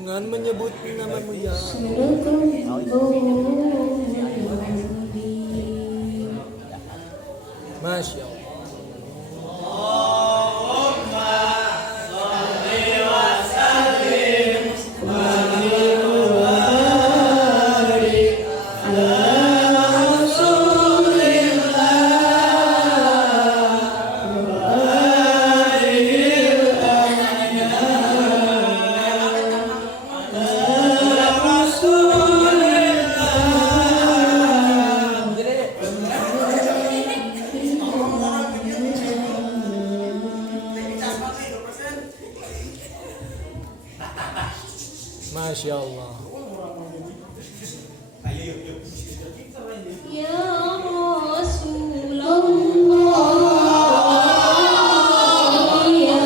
Dengan menyebut namamu ya Masya Allah. Masya Allah. Ya Rasulullah, ya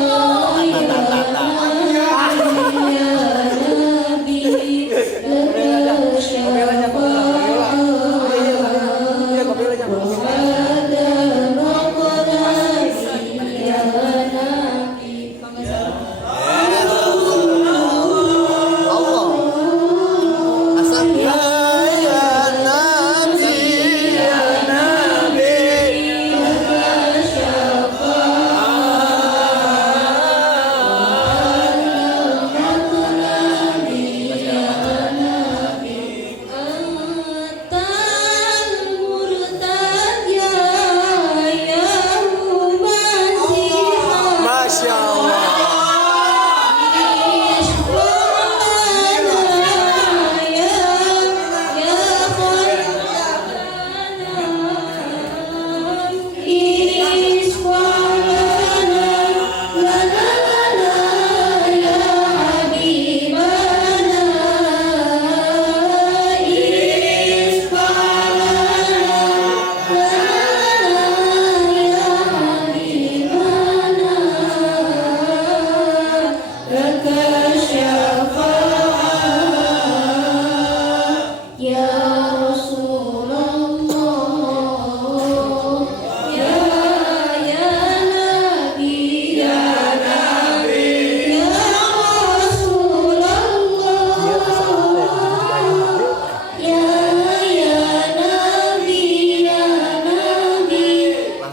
Nabi,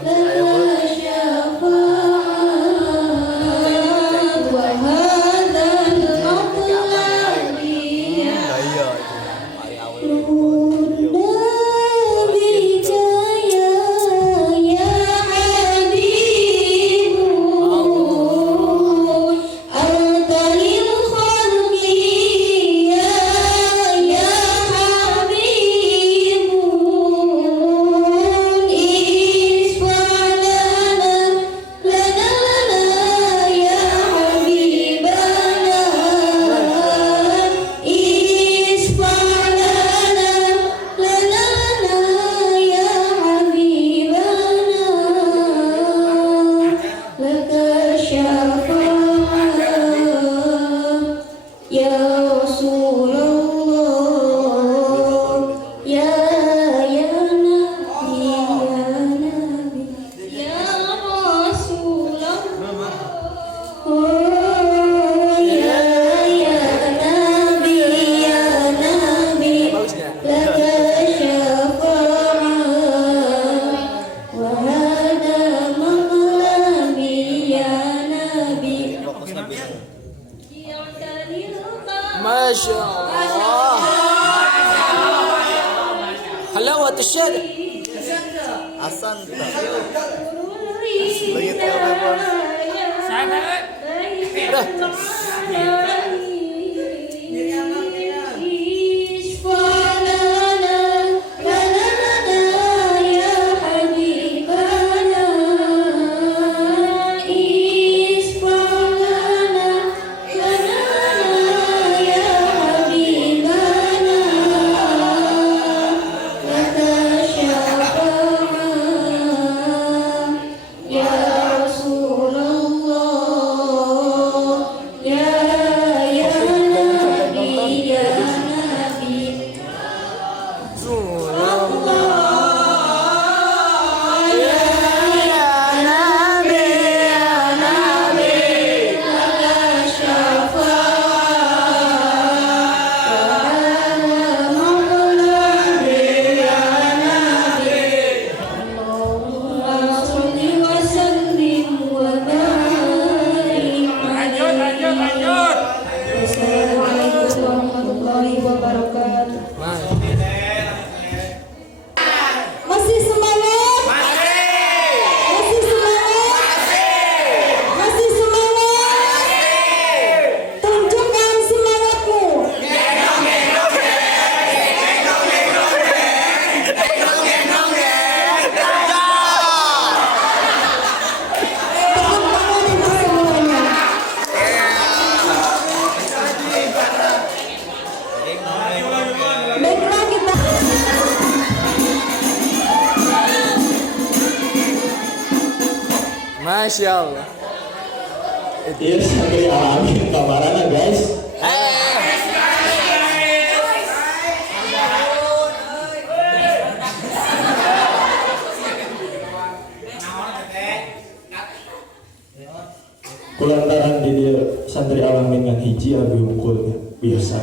laka syafa'ah wa hada maqladi ya Nabi. Arsyad. Asanta. Assalamualaikum warahmatullahi wabarakatuh. Masih semangat? Masih semangat? Masih semangat? Tunjukkan semangatmu. Tepuk tangan untuk semuanya. Baiklah kita. Masya Allah. Iya sampai alamin kamarannya guys. Kulantaran di dia santri alamin yang hiji abi unggulnya biasa.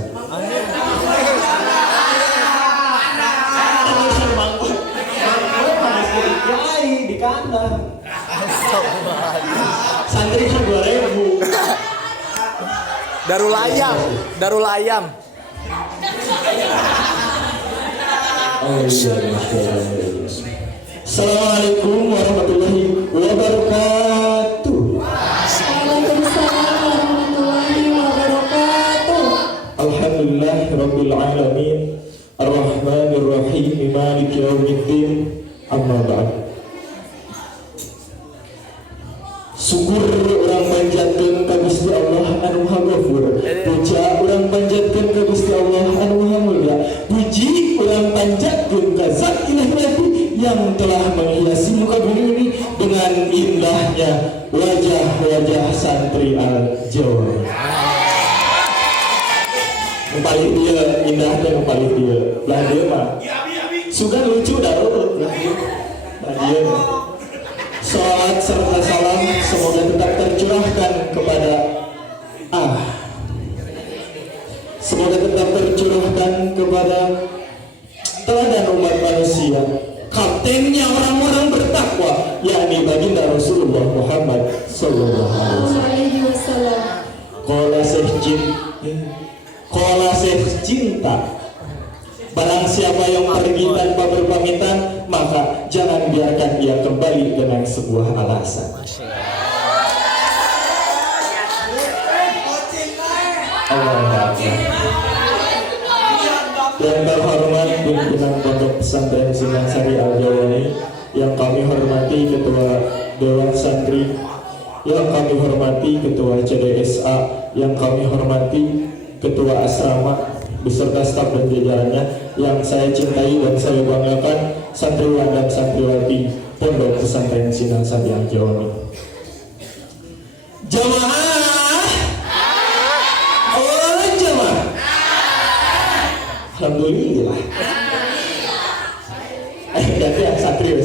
Di kandang. Santri 2.000. Darul Ayam. Darul Ayam. Oh iya, Assalamualaikum warahmatullahi wabarakatuh. Waalaikumsalam warahmatullahi wabarakatuh. Alhamdulillah rabbil alamin arrahmanir rahim maliki yaumiddin amma ba'd. Syukur orang panjatkeun ka Gusti Allah anu Mahaghafur. Puja orang panjatkeun ka Gusti Allah anu Maha Mulia. Puji orang panjatkeun ka Zat Ilahi yang telah menghiasi muka bumi ini dengan indahnya wajah-wajah santri Al-Jawa. Yang paling dia indah dan yang paling dia lah dia mah suka lucu dah lah dia. Salat serta salam semoga tetap tercurahkan kepada semoga tetap tercurahkan kepada teladan umat manusia, kaptennya orang-orang bertakwa, yakni baginda Rasulullah Muhammad sallallahu alaihi wasallam. Qala Syekh cinta. Barang siapa yang pergi tanpa berpamitan, maka jangan biarkan dia kembali dengan sebuah alasan. Allah. Yang terhormat pimpinan Pondok Pesantren Sinansari Al-Jawani, yang kami hormati Ketua Dewan Santri, yang kami hormati Ketua CDSA, yang kami hormati Ketua Asrama beserta staf dan jajarannya, yang saya cintai dan saya banggakan, santriwan dan santriwati Pondok Pesantren Sinansari Al-Jawani. Jamaah, oh jamaah, alhamdulillah. Ganti ya santri.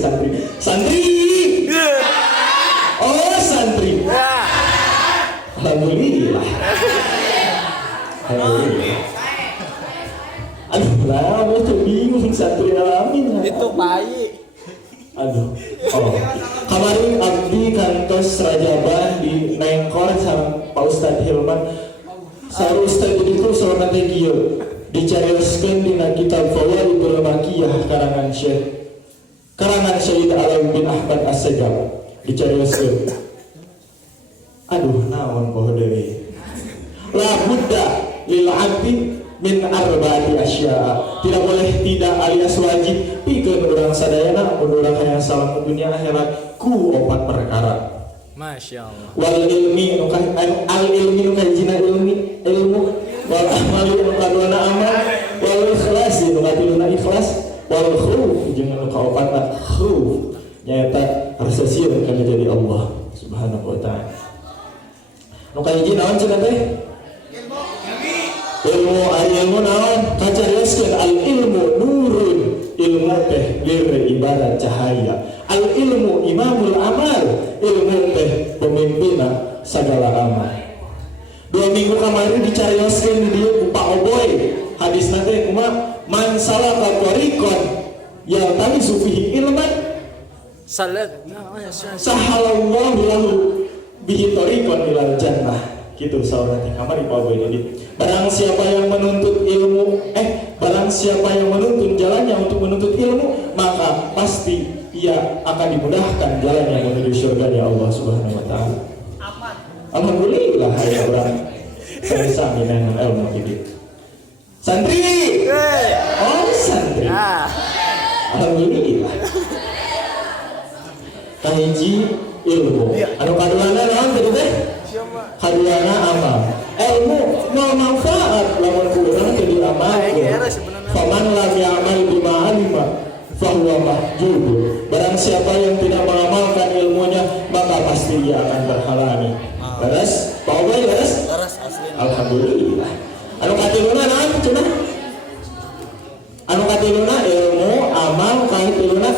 Oh santri. Alhamdulillah. Aduh lah, gue tuh bingung santri alamin. Itu bayi. Aduh, kemarin abdi kantos Rajaban di Nengkor sama Pak Ustadz Hilman. Saya Ustadz itu selama tegiyo dicarioskeun dina kitab Fawaidul Maki Al-Fatihah karangan Syed Alawi bin Ahmad As-Segaf dicarioskeun. Aduh naon poho deui. La budda lil abdi min arba'ati asya. Tidak boleh tidak alias wajib pikeun urang sadayana mun urang hayang salam dunia akhirat ku 4 perkara. Masya Allah. Wal ilmi al ilmi nu kajina ilmu wal amali nu kaduana amal wal ikhlas nu katiluna ikhlas wal khauf jeung nu kaopatna khauf nyaeta rasa sieun kana jadi Allah Subhanahu wa taala. Nu kahiji naon cenah teh? Ilmu naon? Kacarioskeun al ilmu nurun. Ilmu teh lir ibarat cahaya. Al ilmu imamul amal. Ilmu teh pemimpinna sagala amal. 2 minggu kemarin dicarioskeun di dieu ku Pak Oboy. Hadisna teh kumaha? Man salaka tariqan yaltamisu fihi ilman sahalallahu lahu bihi tariqan ilal jannah. Gitu saurati kamari Pak Boy ini. Barang siapa yang menuntut ilmu, barang siapa yang menuntut jalannya untuk menuntut ilmu, maka pasti ia akan dimudahkan jalannya menuju surga ya Allah Subhanahu wa taala. Aman. Alhamdulillah ya orang saya minang ilmu ini. Santri. Oh, santri. Alhamdulillah. Kahiji ilmu. Anu kaduana naon tadi teh? Kaduana amal. Ilmu mau manfaat lamun kurang jadi amal. Faman lam ya'mal bima alima fahuwa mahjub. Barang siapa yang tidak mengamalkan ilmunya maka pasti dia akan berhalangi. Beres? Pak Boy beres? Beres asli. Alhamdulillah. Anu katiluna naon cenah? Anu katiluna ilmu, amal, katiluna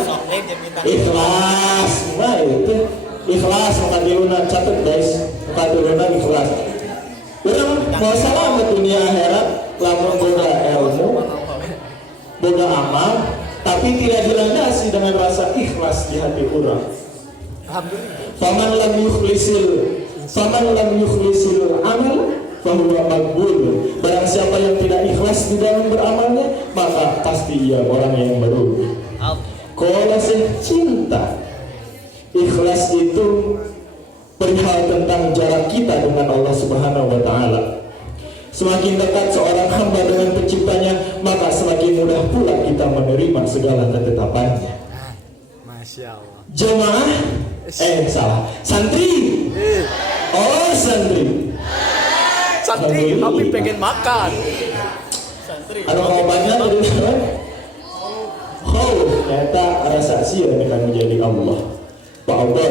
ikhlas. Wah itu ikhlas katiluna catet guys. Katiluna ikhlas. Urang mau selamat dunia akhirat lamun boga ilmu, boga amal, tapi tidak dilandasi dengan rasa ikhlas di hati urang. Alhamdulillah. Faman lam yukhlisil amal fahuwa maqbul. Barang siapa yang tidak ikhlas di dalam beramalnya, maka pasti ia orang yang merugi. Kalau cinta, ikhlas itu perihal tentang jarak kita dengan Allah Subhanahu wa taala. Semakin dekat seorang hamba dengan penciptanya, maka semakin mudah pula kita menerima segala ketetapannya. Masya Allah. Jemaah, salah. Santri. Oh, santri. Santri, tapi pengen makan. Ada obatnya dari mana? Ternyata rasa sieun kan menjadi Allah. Pak Allah,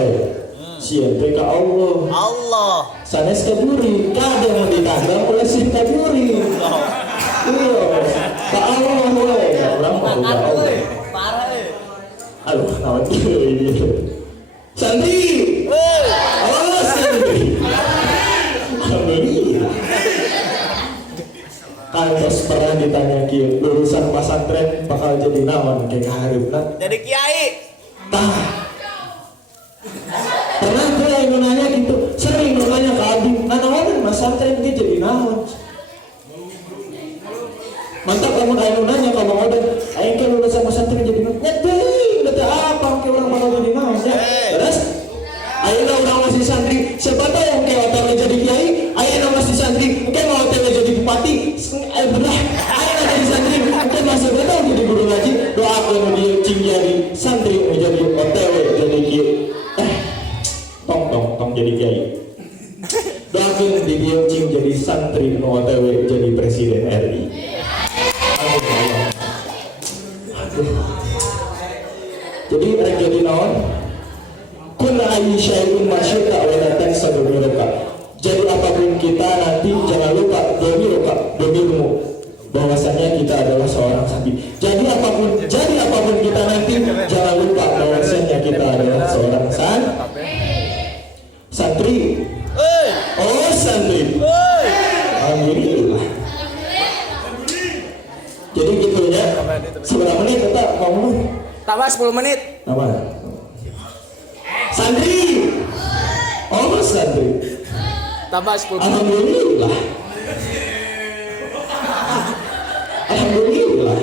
sieun teh ka Allah. Allah. Sanes kaburi, kadang ditanggal oleh si kaburi. Iya, Pak Allah we, orang mau Allah. Parah Aduh, naon ini. Santri. Oh, santri. Alhamdulillah. Kantos pernah ditanya kieu, lulusan pesantren bakal jadi naon ke kaharepna? Jadi kiai. Tah. Pernah tuh yang nanya gitu, sering nanya ke Abi, naon pesantren dia jadi naon? Mantap kamu nanya kalau ada, aing kan lulusan pesantren jadi naon? Nyeteuing, teh apa ke orang bakal jadi naon ya? Terus ayeuna urang masih santri, siapa tahu yang kayak OTW jadi kiai, ayeuna masih santri, mungkin mau OTW jadi bupati, belah, ayeuna jadi santri, mungkin masih tahu jadi guru ngaji, doakeun dia cing jadi santri menjadi OTW jadi kiai. Tong jadi kiai. Doakeun dia cing jadi santri nu OTW jadi presiden RI. Jadi rek jadi naon? Kun ayyi syai'in masyita wa la tansa dhamiruka. Jadi apapun kita nanti jangan lupa dhamirmu bahwasanya kita adalah seorang santri. Jadi apapun kita nanti jangan lupa bahwasanya kita adalah seorang santri. Oh, santri. Alhamdulillah. Jadi gitu ya. Seberapa menit tetap ngomong? Tambah 10 menit. Apa? Santri. Oh, santri. Tambah 10 menit. Alhamdulillah. Alhamdulillah.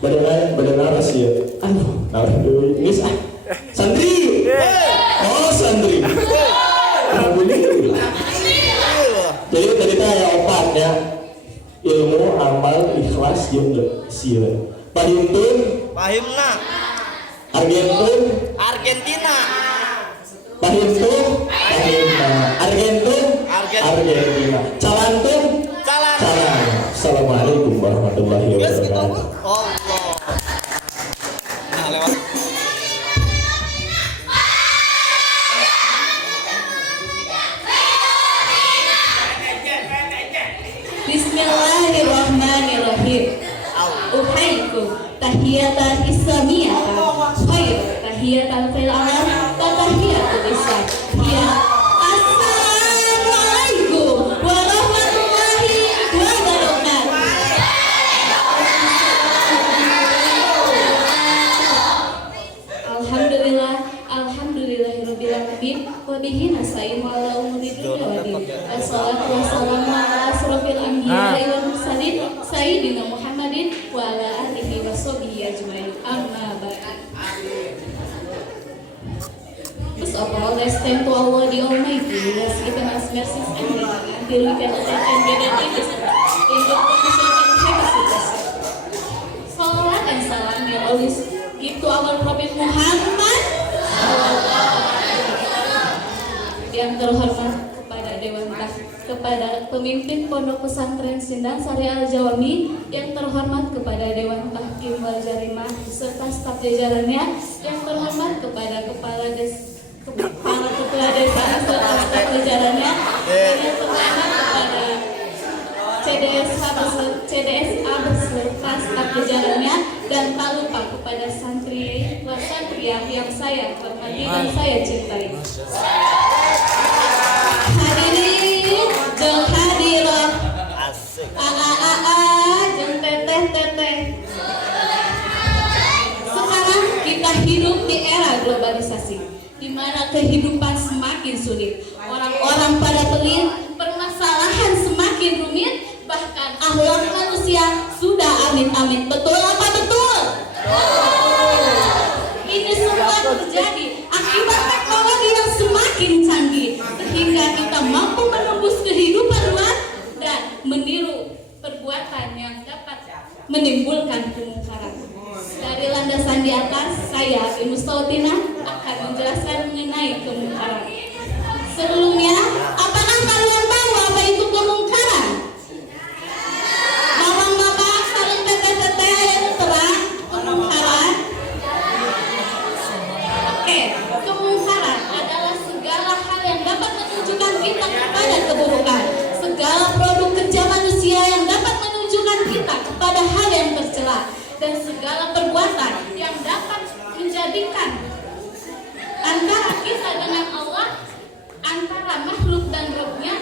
Badan sih ya. Aduh, narik dulu. Ini santri. Oh, santri. Alhamdulillah. Jadi tadi teh aya opat ya. Ilmu, amal, ikhlas, jeung sieun. Pahimkeun Pahimna Argentum, Argentina. Pahimkeun Pahimna. Argentum, Argentina. Calantum, Calan. Calan. Assalamualaikum warahmatullahi wabarakatuh. Allah. Nah, lewat. Bismillahirrahmanirrahim. Uhaikum tahiyatan islamiyatan khair tahiyatan fil alam tahiyatul islam. Ya, assalamualaikum warahmatullahi wabarakatuh. Alhamdulillah, alhamdulillahirabbil alamin. Wa bihi nasta'in ala umuri dunya wa din. Assalatu wassalamu ala asrofil anbiya'i wal mursalin sayyidina Muhammadin wa ala alihi wa sahbihi ajmain. Amma ba'd. First of all, let's thank to Allah the Almighty who has given us mercies and grace until we can attend and gather in this in the condition and capacities. Salawat and salam we always give to our Prophet Muhammad. Yang terhormat kepada Dewan kepada pemimpin Pondok Pesantren Sindang Sari Al Jawami, yang terhormat kepada Dewan Tahkim wal Jarimah serta staf jajarannya, yang terhormat kepada kepala desa serta staf jajarannya, yang terhormat kepada CDSA beserta staf jajarannya, dan tak lupa kepada santri dan santriah yang saya hormati dan saya cintai. Hadirin jeung hadirat, jeung teteh. Sekarang kita hidup di era globalisasi, di mana kehidupan semakin sulit, orang-orang pada pelit, permasalahan semakin rumit, bahkan akhlak manusia sudah amit-amit. Betul apa betul? Ini semua terjadi akibat teknologi yang semakin canggih, sehingga kita mampu menembus kehidupan luar dan meniru perbuatan yang dapat menimbulkan kemungkaran. Dari landasan di atas, saya Ibu Stautina akan menjelaskan mengenai kemungkaran. Sebelumnya, apakah kalian tahu apa itu kemungkaran? Bapak-bapak, saling teteh-teteh yang terang kemungkaran. Oke, kemungkaran adalah segala hal yang dapat menunjukkan kita kepada keburukan, segala produk kerja manusia yang dapat menunjukkan kita kepada hal yang tercela, dan segala perbuatan yang dapat menjadikan antara kita dengan Allah, antara makhluk dan Rabb-Nya,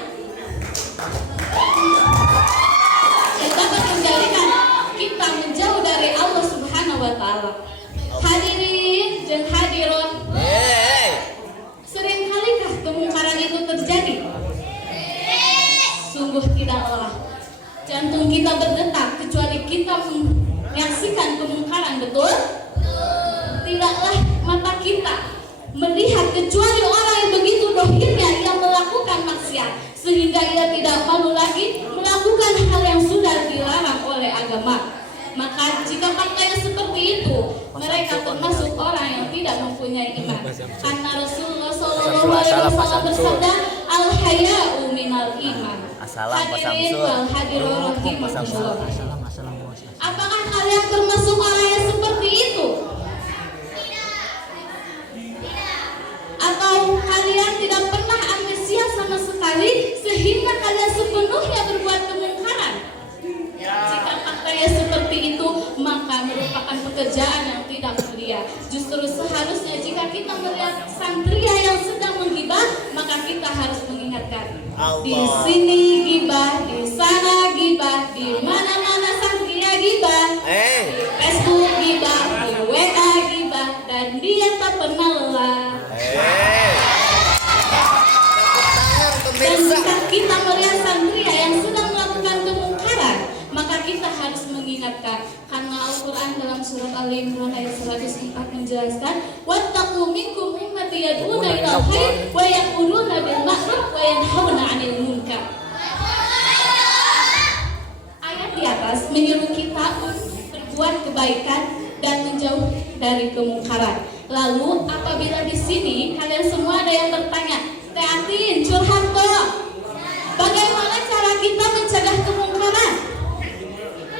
yang dapat menjadikan kita menjauh dari Allah Subhanahu wa Ta'ala. Hadirin dan hadirat, seringkalikah kemungkaran itu terjadi? Sungguh tidaklah. Jantung kita berdetak kecuali kita menyaksikan kemungkaran, betul? Tidaklah mata kita melihat kecuali orang yang begitu dohirnya yang melakukan maksiat, sehingga ia tidak malu lagi melakukan hal yang sudah dilarang oleh agama. Maka jika faktanya seperti itu, mereka termasuk orang yang tidak mempunyai iman. Karena Rasulullah SAW bersabda, al-haya'u minal iman. Hadirin wal hadirat rahimakumullah. Apakah kalian termasuk orang yang seperti itu? Atau kalian tidak pernah amnesia sama sekali sehingga kalian sepenuhnya berbuat kemungkaran? Jika faktanya seperti itu, maka merupakan pekerjaan yang tidak mulia. Justru seharusnya jika kita melihat santria yang sedang menggibah, maka kita harus mengingatkan. Di sini gibah, di sana gibah, di mana-mana santria gibah, di Facebook gibah, di WA gibah, dan dia tak pernah lelah. Dan jika kita melihat santria yang sedang melakukan kemungkaran, maka kita harus mengingatkan, karena Al-Quran Al-Quran dalam surat Al-Imran ayat 104 menjelaskan, wattaqu minkum ummati yad'una ilal khair wa ya'muruna bil ma'ruf wa yanhauna 'anil munkar. Ayat di atas menyuruh kita untuk berbuat kebaikan dan menjauh dari kemungkaran. Lalu apabila di sini kalian semua ada yang bertanya, Teh Atin, curhat dong, bagaimana cara kita mencegah kemungkaran?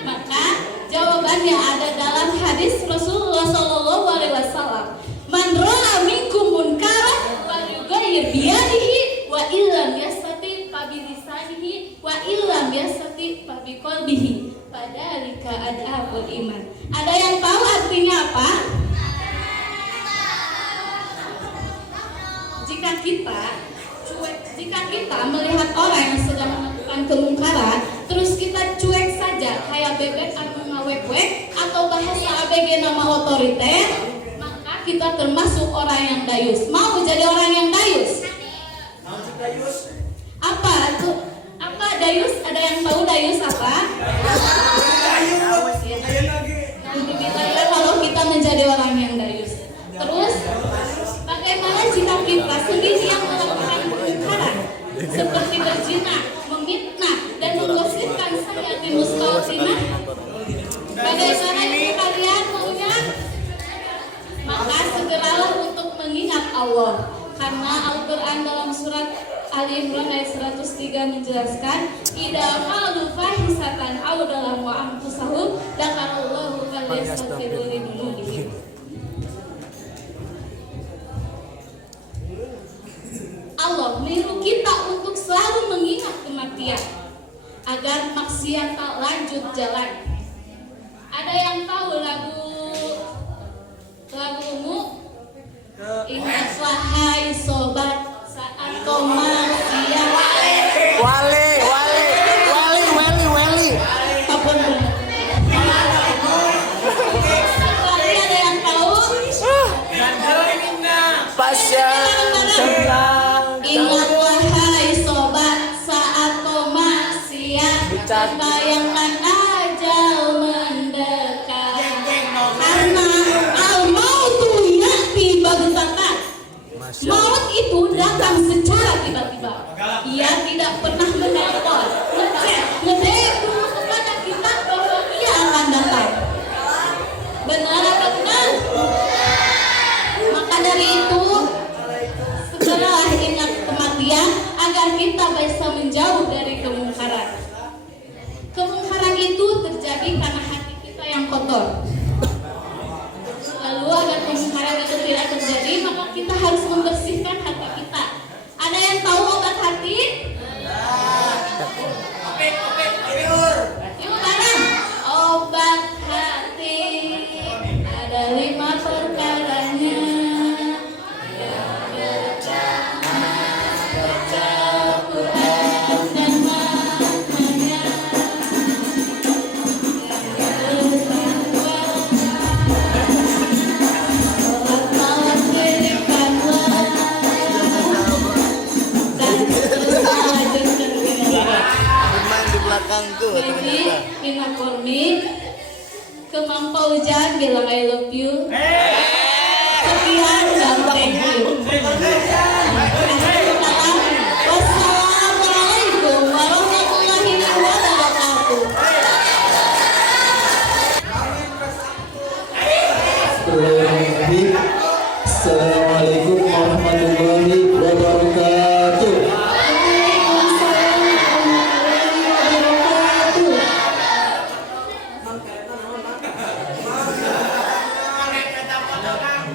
Maka jawabannya ada dalam hadis Rasulullah SAW. Man ra'a minkum munkaran falyughayyir biyadihi wa illam yastati fa bilisanihi wa illam yastati fa biqalbihi. Fadzalika ad'aful iman. Ada yang tahu artinya apa? Jika kita melihat orang yang sedang melakukan kemungkaran, terus kita cuek saja kayak bebek anu ngawek-wek atau bahasa ABG nama otoriter, maka kita termasuk orang yang dayus. Mau jadi orang yang dayus? Apa tuh? Apa dayus? Ada yang tahu dayus apa? Alhamdulillah kalau kita menjadi orang yang dayus. Terus bagaimana jika kita sendiri yang melakukan kemungkaran seperti berzina, memfitnah dan menggosipkan sayati mustaqimah? Bagaimana itu kalian maunya? Maka segeralah untuk mengingat Allah, karena Al-Quran dalam surat Al-Imran ayat 103 menjelaskan, idza qalu fahisatan aw dalam wa anfusahum dzakarallahu falyastaghfiru lidzunubihim. Allah menyuruh kita untuk selalu mengingat kematian agar maksiat tak lanjut jalan. Ada yang tahu lagumu? Ingatlah hai sobat saat kau maksiat. Wali. Apa benar? Kali ada yang tahu? Pasya. Ingatlah hai sobat saat kau maksiat, bayangkan ajal mendekat, karena al-mautu ya'ti baghtatan. Maut itu datang secara tiba-tiba. Ia tidak pernah menelpon, ngecek kepada kita bahwa ia akan datang. Benar atau benar? Maka dari itu segeralah ingat kematian agar kita bisa menjauh dari kemungkaran. Kemungkaran itu terjadi karena hati kita yang kotor. Lalu agar kemungkaran itu tidak terjadi, maka kita harus membersihkan hati kita. Ada yang tahu obat hati? Yuk bareng. Obat hati ada 5 perkaranya. Jadi, Ina Kormi, kemampuan bilang I love you. Sekian dan thank you. Wassalamualaikum warahmatullahi wabarakatuh. Assalamualaikum warahmatullahi wabarakatuh.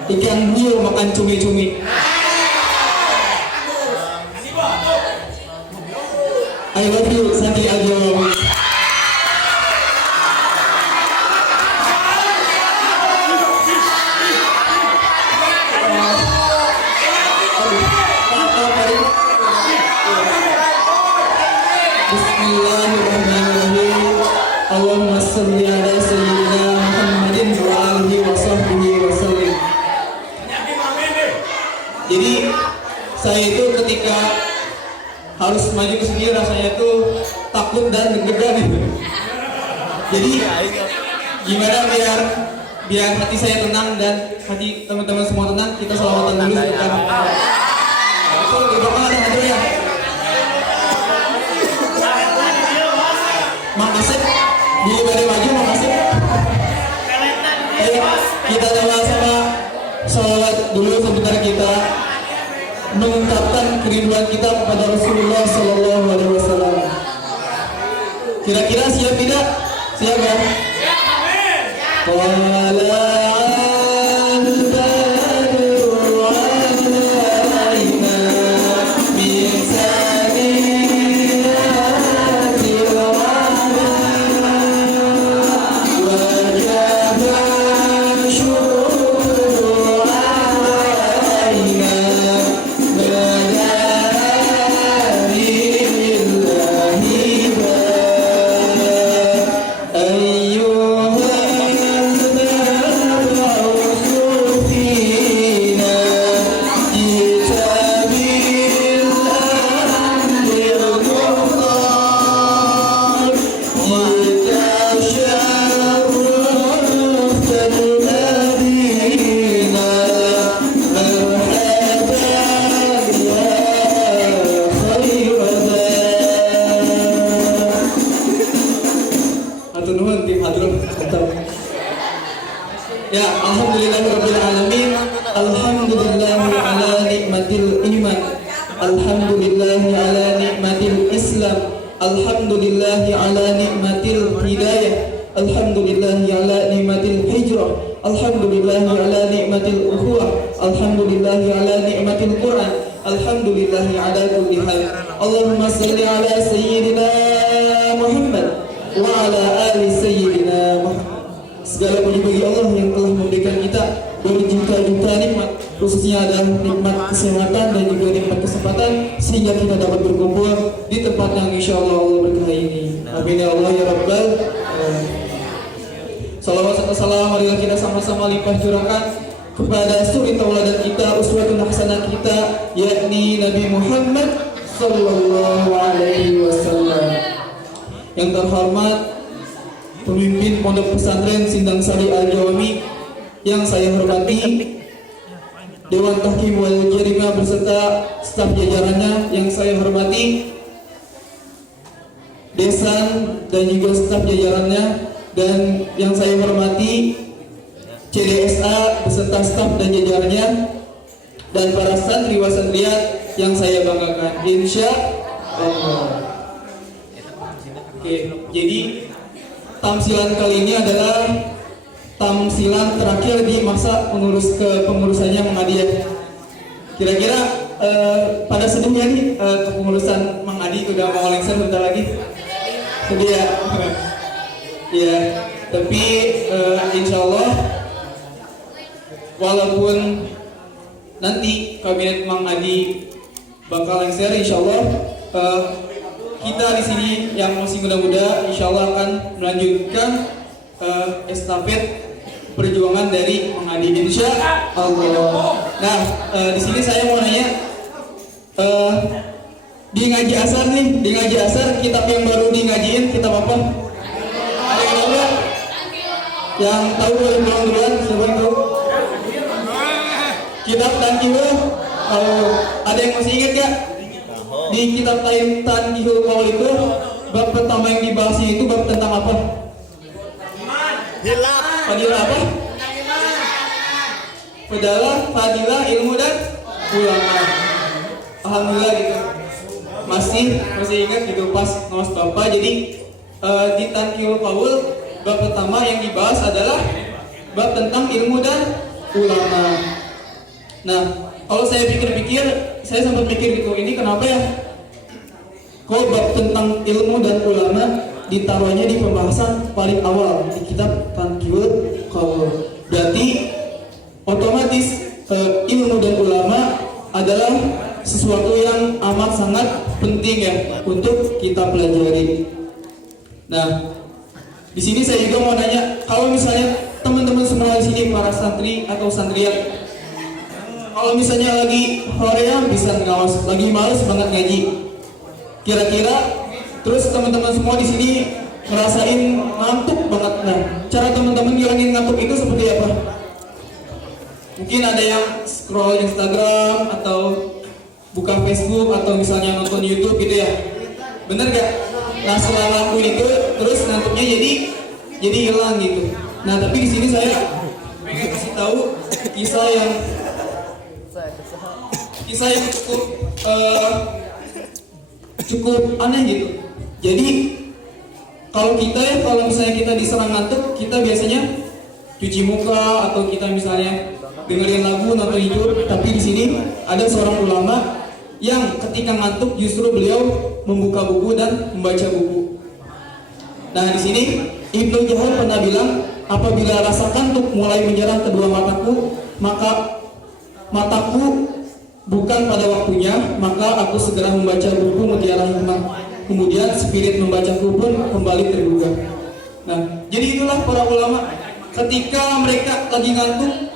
Ikan hiu makan cumi-cumi. I love you, Santi Agung. Bismillahirrahmanirrahim. Allahumma sholli ala sayyidina Muhammadin wa alihi wa sahbihi wa sallim. Jadi saya itu ketika harus maju ke sini rasanya itu takut dan deg-degan gitu. Jadi Gimana biar hati saya tenang dan hati teman-teman semua tenang, kita selawatan dulu sebentar. Betul, di bawah ada hadir ya. Mang Asep, di bari maju Mang Asep. Ayo kita sama-sama selawat dulu sebentar, kita mengungkapkan kerinduan kita kepada Rasulullah Sallallahu Alaihi Wasallam. Kira-kira siap tidak? Siap ya? Ya, alhamdulillahirrabbilalamin. Alhamdulillahi ala nikmatil iman. Alhamdulillahi ala nikmatil islam. Alhamdulillahi ala nikmatil hidayah. Alhamdulillahi ala nikmatil hijrah. Alhamdulillahi ala nikmatil ukhuwah. Alhamdulillahi ala nikmatil Quran. Alhamdulillahi ala kulli hal. Allahumma salli ala sayyidina Muhammad wa ala ali sayyidina Muhammad. Segala puji bagi Allah yang telah memberikan kita berjuta-juta nikmat, khususnya ada nikmat kesehatan dan juga nikmat kesempatan, sehingga kita dapat berkumpul di tempat yang insya Allah Allah berkahi ini. Amin ya Allah ya Rabbal alamin. Salawat serta salam marilah kita sama-sama limpah curahkan kepada suri tauladan kita, uswatun hasanah kita, yakni Nabi Muhammad Sallallahu Alaihi Wasallam. Yang terhormat pemimpin Pondok Pesantren Sindang Sari Al-Jawami yang saya hormati, Dewan Tahkim wal Jarimah beserta staf jajarannya yang saya hormati, Desan dan juga staf jajarannya, dan yang saya hormati CDSA beserta staf dan jajarannya, dan para santri wa santriat yang saya banggakan, insya Allah. Oke, jadi tamsilan kali ini adalah tamsilan terakhir di masa kepengurusannya Mang Adi ya. Kira-kira pada sedihnya nih kepengurusan Mang Adi udah mau lengser bentar lagi. Sedih ya? Ya, tapi insya Allah walaupun nanti kabinet Mang Adi bakal lengser, insya Allah kita di sini yang masih muda-muda insya Allah akan melanjutkan estafet perjuangan dari Mang Adi insya Allah. Nah, di sini saya mau nanya, di ngaji asar nih, di ngaji asar kitab yang baru di ngajiin kitab apa? Ada yang tahu nggak? Yang tahu boleh bilang duluan, siapa yang tahu? Kitab Tanqihul. Ada yang masih ingat gak? Di kitab Tanqihul Qaul itu bab pertama yang dibahasnya itu bab tentang apa? Fadilah apa? Fadilah ilmu dan ulama. Alhamdulillah gitu. Masih ingat gitu pas ngawas Bapak. Jadi di Tanqihul Qaul bab pertama yang dibahas adalah bab tentang ilmu dan ulama. Nah, kalau saya pikir-pikir, saya sempat mikir gitu, ini kenapa ya? Kok bab tentang ilmu dan ulama ditaruhnya di pembahasan paling awal di kitab Tanqihul Qaul. Berarti otomatis ilmu dan ulama adalah sesuatu yang amat sangat penting ya untuk kita pelajari. Nah, di sini saya juga mau nanya, kalau misalnya teman-teman semua di sini para santri atau santriat, kalau misalnya lagi hoream bisa ngawas, lagi males banget ngaji, kira-kira terus teman-teman semua di sini ngerasain ngantuk banget. Nah, cara teman-teman ngilangin ngantuk itu seperti apa? Mungkin ada yang scroll Instagram atau buka Facebook atau misalnya nonton YouTube gitu ya. Bener gak? Nah, setelah ngelakuin itu terus ngantuknya jadi hilang gitu. Nah, tapi di sini saya pengen kasih tahu kisah yang cukup aneh gitu. Jadi kalau misalnya kita diserang ngantuk, kita biasanya cuci muka atau kita misalnya dengerin lagu, nonton YouTube. Tapi di sini ada seorang ulama yang ketika ngantuk justru beliau membuka buku dan membaca buku. Nah, di sini Ibnu Jahal pernah bilang, apabila rasa kantuk mulai menyerang kedua mataku, maka mataku bukan pada waktunya, maka aku segera membaca buku Mutiara Hikmah. Kemudian spirit membacaku pun kembali tergugah. Nah, jadi itulah para ulama, ketika mereka lagi ngantuk,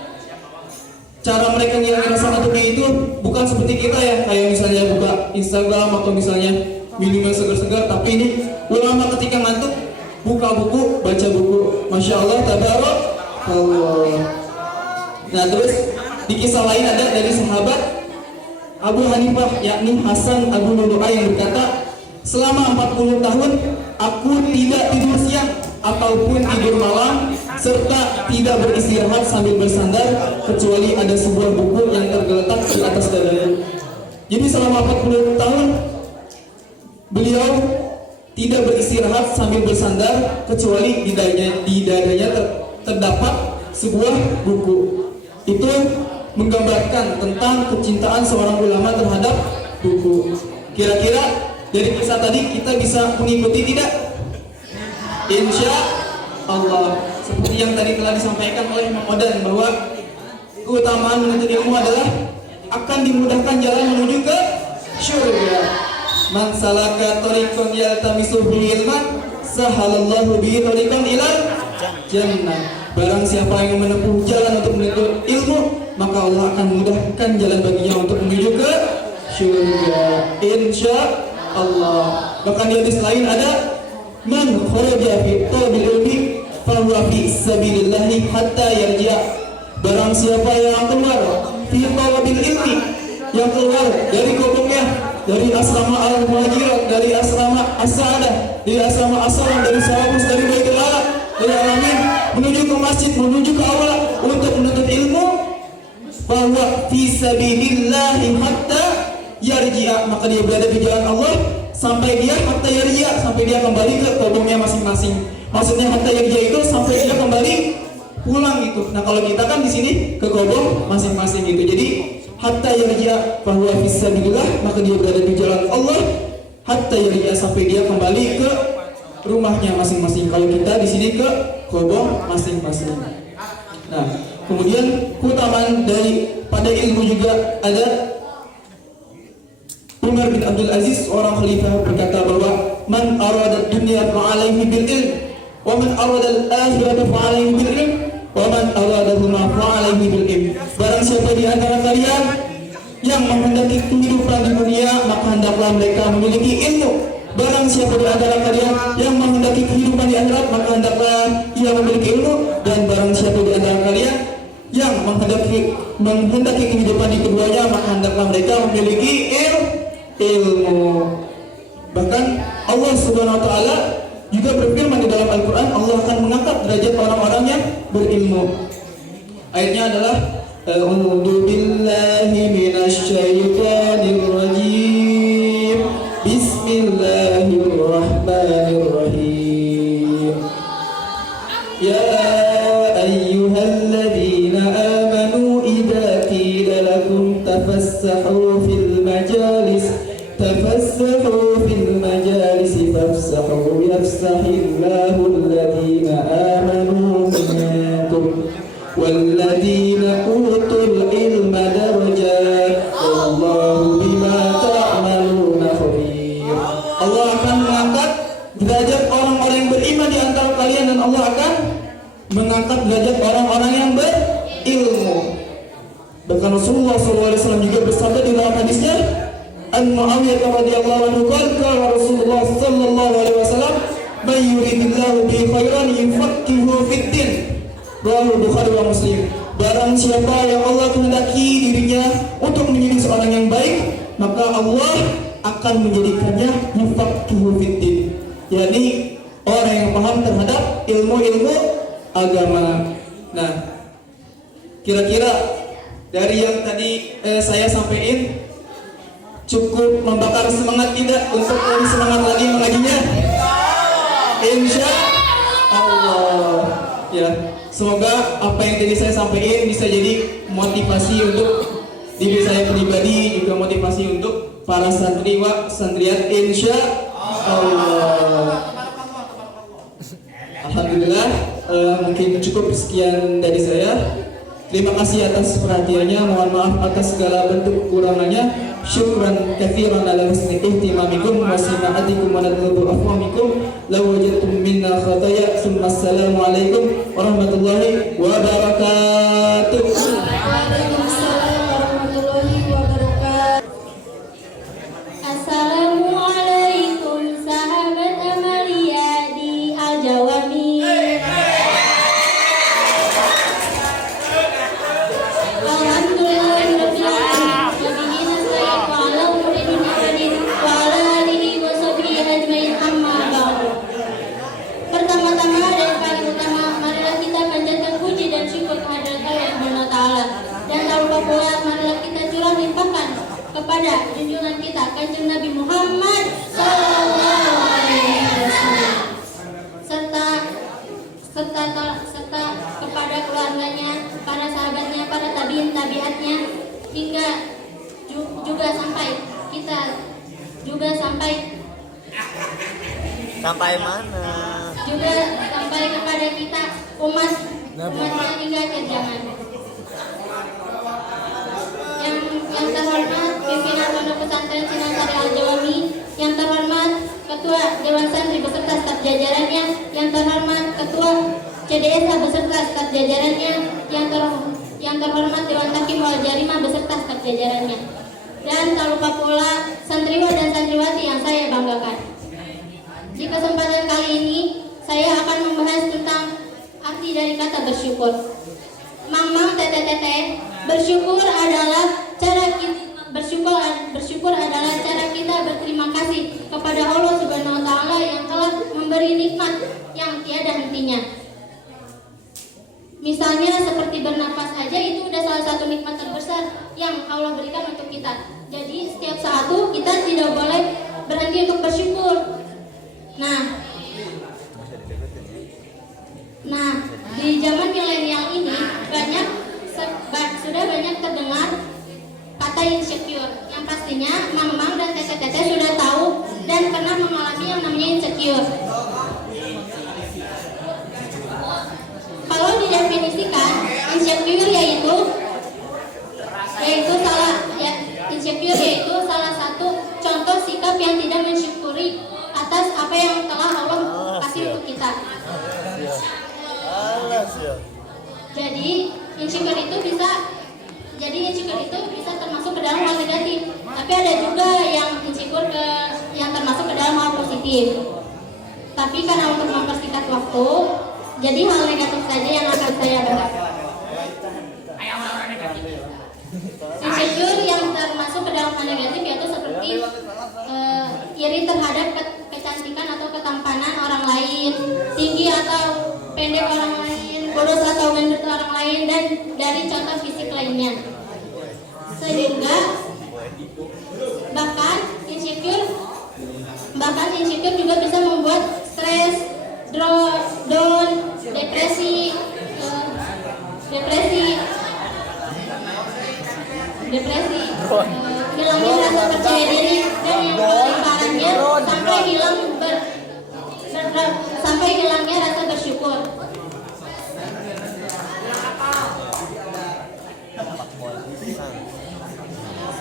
cara mereka ngilangin rasa ngantuknya itu bukan seperti kita ya, kayak misalnya buka Instagram atau misalnya minuman segar-segar. Tapi ini ulama ketika ngantuk buka buku, baca buku. Masya Allah, tabarak Allah. Nah, terus di kisah lain ada dari sahabat Abu Hanifah, yakni Hasan Abu Nu'aim yang berkata, selama 40 tahun aku tidak tidur siang ataupun tidur malam serta tidak beristirahat sambil bersandar kecuali ada sebuah buku yang tergeletak di atas dadaku. Jadi selama 40 tahun beliau tidak beristirahat sambil bersandar kecuali di dadanya terdapat sebuah buku. Itu menggambarkan tentang kecintaan seorang ulama terhadap buku. Kira-kira dari kisah tadi kita bisa mengikuti tidak? Insya Allah. Seperti yang tadi telah disampaikan oleh Imam Odan, bahwa keutamaan menuntut ilmu adalah akan dimudahkan jalan menuju ke syurga. Man salaka tariqan yaltamisu bihi ilman sahalallahu bihi tariqan ilal jannah. Barang siapa yang menempuh jalan untuk menuntut ilmu, maka Allah akan mudahkan jalan baginya untuk menuju ke syurga. Insya Allah. Bahkan di hadis lain ada, man kharaja fi talabil ilmi fa huwa fi sabilillahi hatta yarji'a. Barang siapa yang keluar fi talabil ilmi, yang keluar dari kobongnya, dari asrama al-muhajirat, dari asrama as-sa'adah, dari asrama as-salam, dari salafus, dari baitul ala, dari alamin, menuju ke masjid, menuju ke aula untuk menuntut ilmu, bahwa fi sabilillahi hatta yarji'a, maka dia berada di jalan Allah sampai dia hatta yarji'a, sampai dia kembali ke kobongnya masing-masing. Maksudnya hatta yarji'a itu sampai dia kembali pulang gitu. Nah, kalau kita kan di sini ke kobong masing-masing gitu. Jadi hatta yarji'a bahwa fi sabilillah, maka dia berada di jalan Allah hatta yarji'a, sampai dia kembali ke rumahnya masing-masing. Kalau kita di sini ke kobong masing-masing. Nah, kemudian keutamaan pada ilmu juga ada. Umar bin Abdul Aziz, seorang khalifah, berkata bahwa man arada dunya fa'alaihi bil ilm, wa man arada al-akhirata fa'alaihi bil ilm, wa man arada huma fa'alaihi bil ilm. Barang siapa di antara kalian yang menghendaki kehidupan di dunia, maka hendaklah mereka memiliki ilmu. Barang siapa di antara kalian yang menghendaki kehidupan di akhirat, maka hendaklah ia memiliki ilmu. Dan barang siapa di antara kalian yang menghendaki kehidupan di keduanya, maka hendaklah mereka memiliki ilmu. Bahkan Allah Subhanahu wa taala juga berfirman di dalam Al-Qur'an, Allah akan mengangkat derajat orang-orang yang berilmu. Ayatnya adalah A'udzu billahi minasy syaithanir rajim. Bismillahirrahmanirrahim. Ya ayyuhalladzina amanu idza qila lakum tafassahu fil majalis fafsahu yafsahillahu alladhina amanu minkum walladhina utul ilma darajat wallahu bima ta'maluna khabir. Allah akan mengangkat derajat orang-orang yang beriman di antara kalian, dan Allah akan mengangkat derajat orang-orang yang berilmu. Bahkan Rasulullah SAW juga bersabda di dalam hadisnya, An Muawiyah radhiyallahu anhu qala Rasulullah sallallahu alaihi wasallam, may yuridillahu bihi khairan yufaqihuhu fiddin. Rawahu Bukhari wa Muslim. Barang siapa yang Allah kehendaki dirinya untuk menjadi seorang yang baik, maka Allah akan menjadikannya yufaqihuhu fiddin, yakni orang yang paham terhadap ilmu-ilmu agama. Nah, kira-kira dari yang tadi saya sampaikan cukup membakar semangat tidak untuk lebih semangat lagi mengajinya? Insya Allah. Ya, semoga apa yang tadi saya sampaikan bisa jadi motivasi untuk diri saya pribadi, juga motivasi untuk para santriwa santriat. Insya Allah. Alhamdulillah, mungkin cukup sekian dari saya. Terima kasih atas perhatiannya. Mohon maaf atas segala bentuk kekurangannya. Syukran katsiran ala husni ihtimamikum wa sima'atikum wa nadhuru afhamikum. Law wajadtum minna khataya. Assalamu alaikum warahmatullahi wabarakatuh. Waalaikumsalam warahmatullahi wabarakatuh. Assalamualaikum sahabat Amalia di Al-Jawami. Pertama-tama dan paling utama, marilah kita panjatkan puji dan syukur kehadirat Allah Subhanahu wa taala. Dan tak lupa pula marilah kita curah limpahkan kepada junjungan kita Kanjeng Nabi Muhammad sallallahu alaihi wasallam. Serta kepada keluarganya, para sahabatnya, para tabiin tabiatnya, hingga juga Sampai mana? juga sampai kepada kita umatnya hingga akhir zaman. Yang terhormat pimpinan Pondok Pesantren Sinansari Al-Jawami, yang terhormat Ketua Dewan Santri beserta staf jajarannya, yang terhormat Ketua CDSA beserta staf jajarannya, yang terhormat Dewan Takim Wal Jarimah beserta staf jajarannya, dan tak lupa pula santriwan dan santriwati yang saya banggakan. Di kesempatan kali ini saya akan membahas tentang arti dari kata bersyukur. Mamang teteh, bersyukur adalah cara kita berterima kasih kepada Allah Subhanahu wa taala yang telah memberi nikmat yang tiada hentinya. Misalnya seperti bernapas saja, itu udah salah satu nikmat terbesar yang Allah berikan untuk kita. Jadi setiap saat kita tidak boleh berhenti untuk bersyukur. Nah, di zaman milenial ini sudah banyak terdengar kata insecure, yang pastinya mang-mang dan teteh-teteh sudah tahu dan pernah mengalami yang namanya insecure. Kalau didefinisikan, insecure yaitu salah satu contoh sikap yang tidak mensyukuri atas apa yang telah Allah kasih untuk kita. Jadi insecure itu bisa termasuk ke dalam hal negatif. Tapi ada juga yang insecure yang termasuk ke dalam hal positif. Tapi karena untuk mempersingkat waktu, jadi hal negatif saja yang akan saya bahas. Insecure yang termasuk ke dalam hal negatif yaitu seperti iri terhadap kecantikan atau ketampanan orang lain, tinggi atau pendek orang lain, boros atau gendut orang lain, dan dari contoh fisik lainnya. Sehingga bahkan insecure juga bisa membuat stres, down, depresi, hilangnya rasa percaya diri, dan yang paling parahnya sampai hilangnya rasa bersyukur.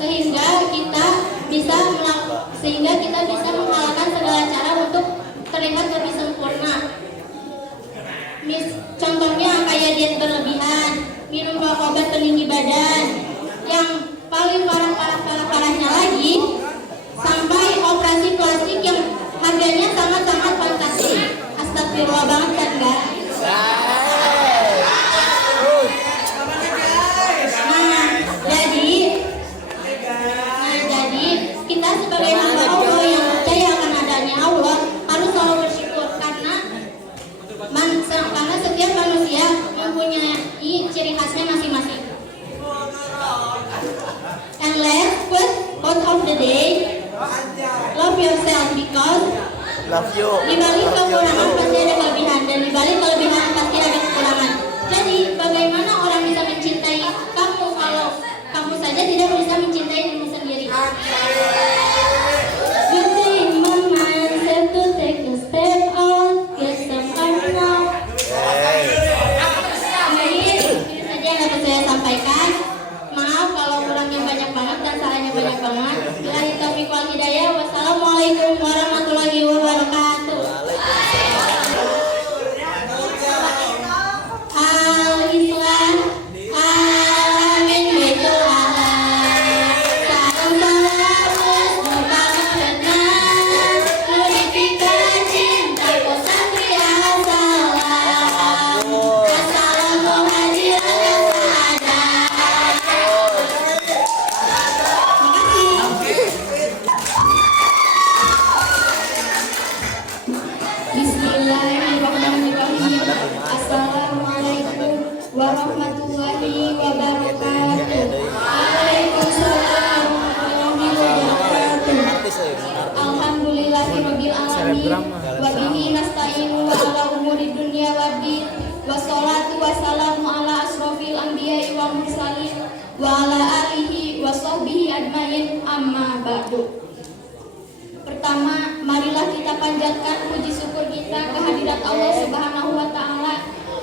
Sehingga kita bisa menghalalkan segala cara untuk terlihat lebih sempurna. Contohnya kayak diet berlebihan, minum obat peninggi badan, yang paling parahnya lagi sampai operasi plastik yang harganya sangat-sangat fantastis. astagfirullah banget kan guys. Jadi kita sebagai hamba Allah yang percaya akan adanya Allah harus selalu bersyukur karena setiap manusia mempunyai ciri khasnya masing-masing. And let's put quote of the day, love yourself because Love you. di balik kekurangan pasti ada kelebihan dan di balik kelebihan pasti ada kekurangan. Jadi bagaimana orang bisa mencintai kamu kalau kamu saja tidak bisa mencintai dirimu sendiri? You take my mindset to take a step out, get some now. Baik, ini saja yang dapat saya sampaikan. Maaf kalau kurangnya banyak banget dan salahnya banyak banget. Billahi taufiq wal hidayah. Wassalamualaikum warahmatullahi wabarakatuh. Al-Islam, amin betul Allah. Salam salamus membangun benar, purifikan cinta santri assalam. Assalamu hadirin ada. Bismillahirrahmanirrahim. Assalamualaikum warahmatullahi wabarakatuh. Waalaikumsalam warahmatullahi wabarakatuh. Alhamdulillahirabbil alamin. Wa bihi nasta'inu ala umuri dunya waddin. Wassalatu wassalamu ala asrofil anbiya'i wal mursalin wa ala alihi wa sahbihi ajmain, amma ba'du. Pertama, marilah kita panjatkan puji syukur kita kehadirat Allah Subhanahu wa Ta'ala,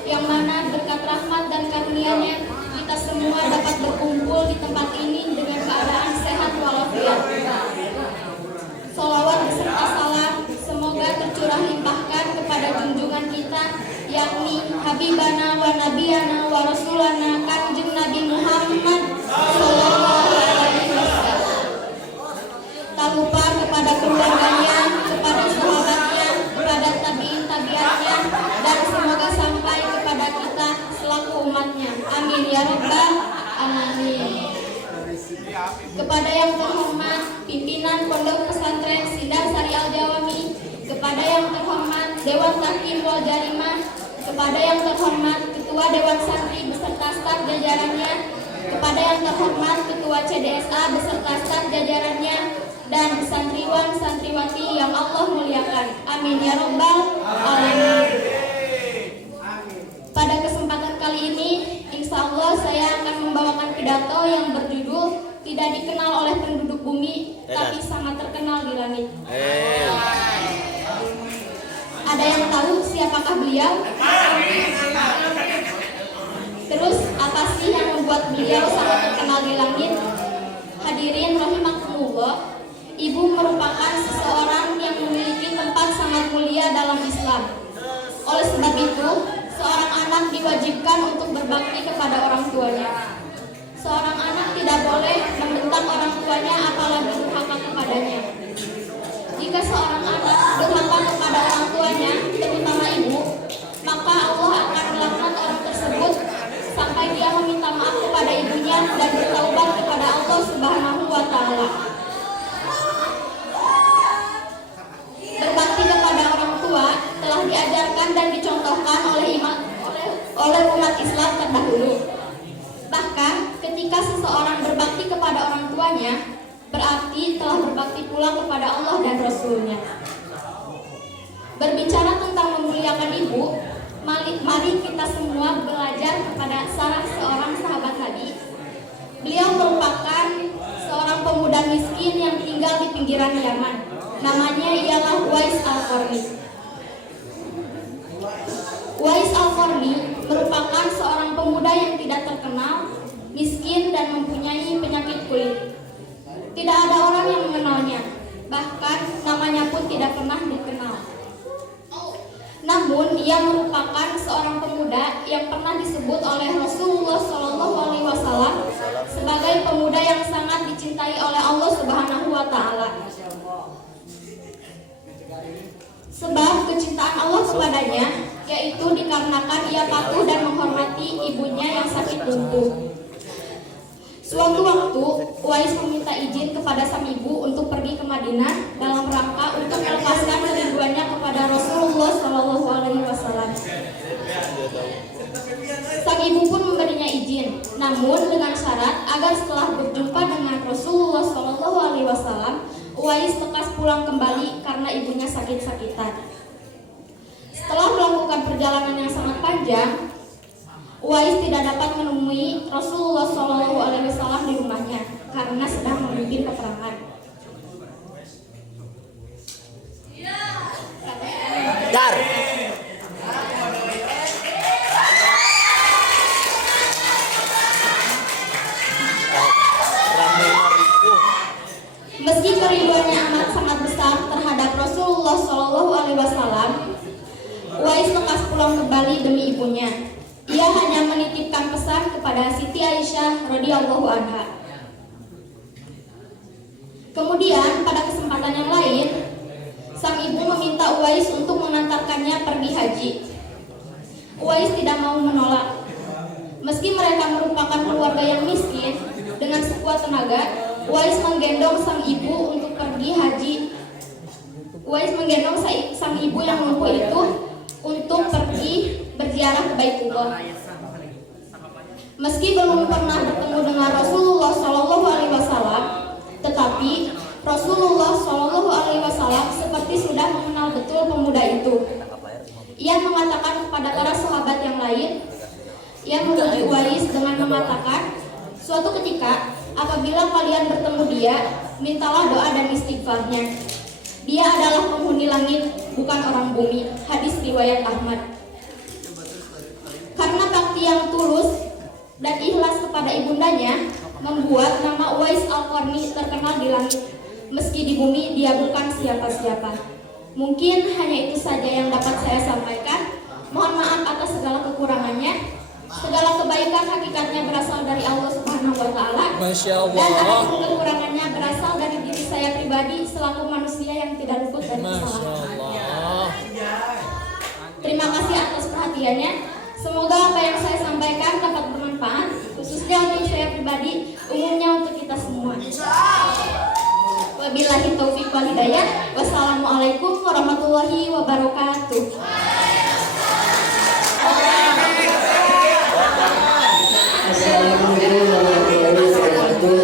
yang mana berkat rahmat dan karunia-Nya kita semua dapat berkumpul di tempat ini dengan keadaan sehat walafiat. Sholawat beserta salam semoga tercurah limpahkan kepada junjungan kita, yakni Habibana wa Nabiyana wa Rasulana Kanjeng Nabi Muhammad Sallallahu Alaihi Wasallam. Tak lupa kepada keluarganya, kepada sahabatnya, kepada tabi'in-tabi'atnya, dan semoga sampai kepada kita selaku umatnya. Amin ya rabbal alamin. Kepada yang terhormat pimpinan Pondok Pesantren Sindang Sari Al-Jawami, kepada yang terhormat Dewan Tahkim wal Jarimah, kepada yang terhormat Ketua Dewan Santri beserta staf jajarannya, kepada yang terhormat Ketua CDSA beserta staf jajarannya, dan santriwan santriwati yang Allah muliakan. Amin ya rabbal alamin. Pada kesempatan kali ini, insya Allah saya akan membawakan pidato yang berjudul Tidak Dikenal Oleh Penduduk Bumi, Tapi Sangat Terkenal di Langit. Ada yang tahu siapakah beliau? Terus apa sih yang membuat beliau sangat terkenal di langit? Hadirin rahimakumullah, ibu merupakan seseorang yang memiliki tempat sangat mulia dalam Islam. Oleh sebab itu, seorang anak diwajibkan untuk berbakti kepada orang tuanya. Seorang anak tidak boleh membentak orang tuanya apalagi durhaka kepadanya. Jika seorang anak durhaka kepada orang tuanya, terutama ibu, maka Allah akan melaknat orang tersebut sampai dia meminta maaf kepada ibunya dan bertaubat kepada Allah Subhanahu wa Ta'ala. Berbakti kepada orang tua telah diajarkan dan dicontohkan oleh umat Islam terdahulu. Bahkan ketika seseorang berbakti kepada orang tuanya, berarti telah berbakti pula kepada Allah dan Rasul-Nya. Berbicara tentang memuliakan ibu, mari kita semua belajar kepada salah seorang sahabat Nabi. Beliau merupakan seorang pemuda miskin yang tinggal di pinggiran Yaman. Namanya ialah Uwais Al-Qarni. Uwais Al-Qarni merupakan seorang pemuda yang tidak terkenal, miskin, dan mempunyai penyakit kulit. Tidak ada orang yang mengenalnya, bahkan namanya pun tidak pernah dikenal. Namun, ia merupakan seorang pemuda yang pernah disebut oleh Rasulullah SAW sebagai pemuda yang sangat dicintai oleh Allah Subhanahu wa Ta'ala. Sebab kecintaan ketakwaan Allah kepadanya, yaitu dikarenakan ia patuh dan menghormati ibunya yang sakit lumpuh. Suatu waktu, Uwais meminta izin kepada sang ibu untuk pergi ke Madinah dalam rangka untuk melepaskan kerinduannya kepada Rasulullah SAW. Sang ibu pun memberinya izin, namun dengan syarat agar setelah berjumpa dengan Rasulullah SAW, Uwais lekas pulang kembali karena ibunya sakit-sakitan. Setelah melakukan perjalanan yang sangat panjang, Uwais tidak dapat menemui Rasulullah SAW di rumahnya karena sedang memimpin peperangan. Dar. Meski kerinduannya amat sangat besar terhadap Rasulullah SAW, Uwais lekas pulang kembali demi ibunya. Ia hanya menitipkan pesan kepada Siti Aisyah radhiyallahu anha. Kemudian pada kesempatan yang lain, sang ibu meminta Uwais untuk mengantarkannya pergi haji. Uwais tidak mau menolak. Meski mereka merupakan keluarga yang miskin, dengan sekuat tenaga, Uwais menggendong sang ibu untuk pergi haji. Uwais menggendong sang ibu yang lumpuh itu untuk pergi berziarah ke Baitullah. Meski belum pernah bertemu dengan Rasulullah SAW, tetapi Rasulullah SAW seperti sudah mengenal betul pemuda itu. Ia mengatakan kepada para sahabat yang lain, ia memuji Uwais dengan mengatakan, suatu ketika apabila kalian bertemu dia, mintalah doa dan istighfarnya. Dia adalah penghuni langit, bukan orang bumi. Hadis riwayat Ahmad. Karena bakti yang tulus dan ikhlas kepada ibundanya, membuat nama Uwais Al-Qarni terkenal di langit. Meski di bumi dia bukan siapa-siapa. Mungkin hanya itu saja yang dapat saya sampaikan. Mohon maaf atas segala kekurangannya. Segala kebaikan hakikatnya berasal dari Allah Subhanahu wa Ta'ala. Dan adapun kekurangannya berasal dari diri saya pribadi selaku manusia yang tidak luput dari kesalahan. Terima kasih atas perhatiannya. Semoga apa yang saya sampaikan dapat bermanfaat, khususnya untuk saya pribadi, umumnya untuk kita semua. Wabillahi taufiq wal hidayah. Wassalamualaikum warahmatullahi wabarakatuh. Assalamualaikum warahmatullahi wabarakatuh.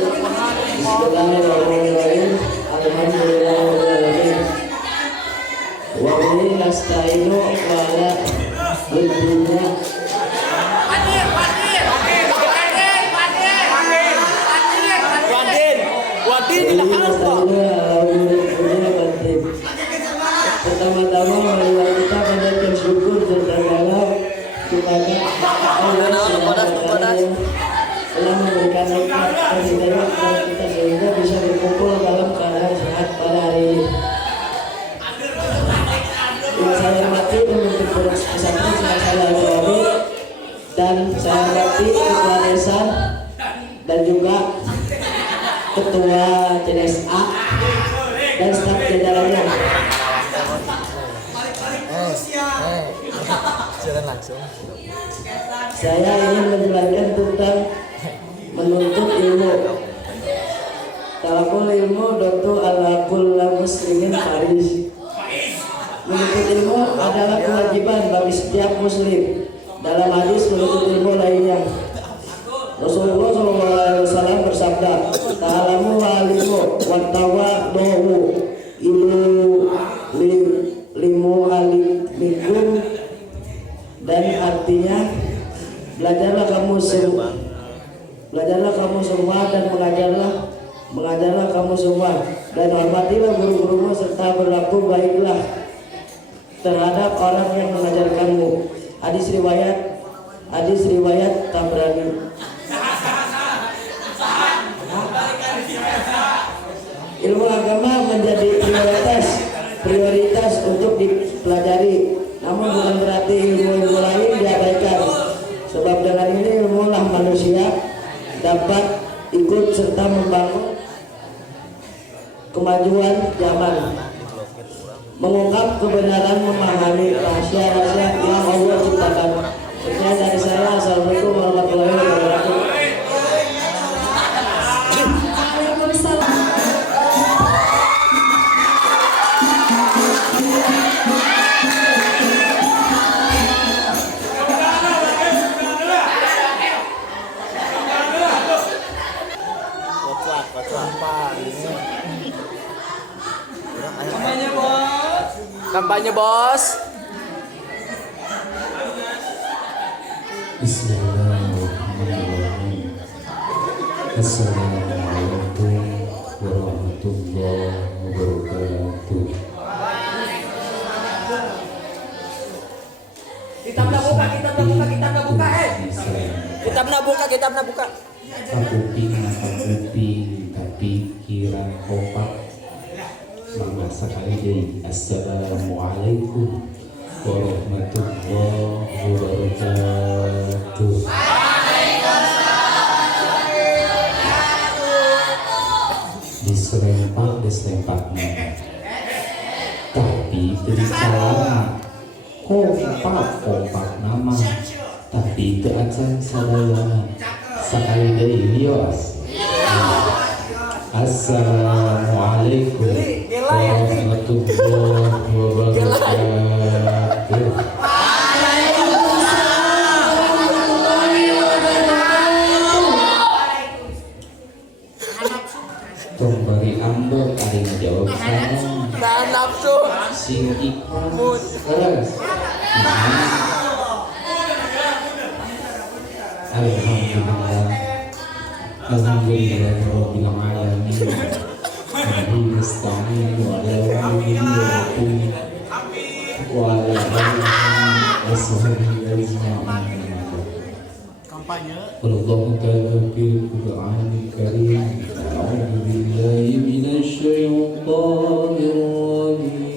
Bismillahirrahmanirrahim. Alhamdulillahirrahmanirrahim. Wa bihi nasta'inu ala dunya. Pertama-tama marilah kita panjatkan syukur terdalam kepada Allah Subhanahu wa Ta'ala yang telah memberikan nikmat dan hidayah kepada kita sehingga bisa berkumpul dalam keadaan sehat pada hari ini. Yang saya hormati pemimpin pondok pesantren Sinar Al-Arabi dan saya hormati ketua desa dan juga ketua CDSA dan staf jajarannya. Jalan langsung. Saya ingin menjelaskan tentang menuntut ilmu. Talaqul ilmu dotu ala kulli muslimin faris. Menuntut ilmu adalah kewajiban bagi setiap muslim. Dalam hadis menuntut ilmu lainnya, Rasulullah SAW bersabda, "Ta'alamu alimu wa tawadhu ilmu limu alimikum." Dan artinya belajarlah kamu semua dan mengajarlah kamu semua dan hormatilah guru-gurumu serta berlaku baiklah terhadap orang yang mengajarkanmu. Hadis riwayat Tabrani. Ilmu agama menjadi prioritas untuk dipelajari. Namun bukan berarti ilmu lain diabaikan. Sebab dengan ini ilmulah manusia dapat ikut serta membangun kemajuan zaman. mengungkap kebenaran memahami rahasia-rahasia yang Allah ciptakan. Sekian dari saya. Assalamualaikum warahmatullahi wabarakatuh. Waalaikumsalam. Kampanye bos. Bismillahirrahmanirrahim. Assalamualaikum warahmatullahi wabarakatuh. Kitab buka. Kitab buka. Kapuping tapi pikiran kompak. Mama sekali deh. Assalamualaikum warahmatullahi wabarakatuh. Diselempaknya tapi berbicara kompak nama tapi keacan sadaya sekali dari lios. Assalamualaikum warahmatullahi wabarakatuh. Tong bari ambek ari ngejawab saya. Nah nafsu. Sing ikhlas keras. Alhamdulillah rabbil alamin. Nabi musta'in wa ala alihi wa alihi kampanye. Allahu ta'ala fil Qur'anil Karim. A'udzu billahi minasy syaithanir rajim.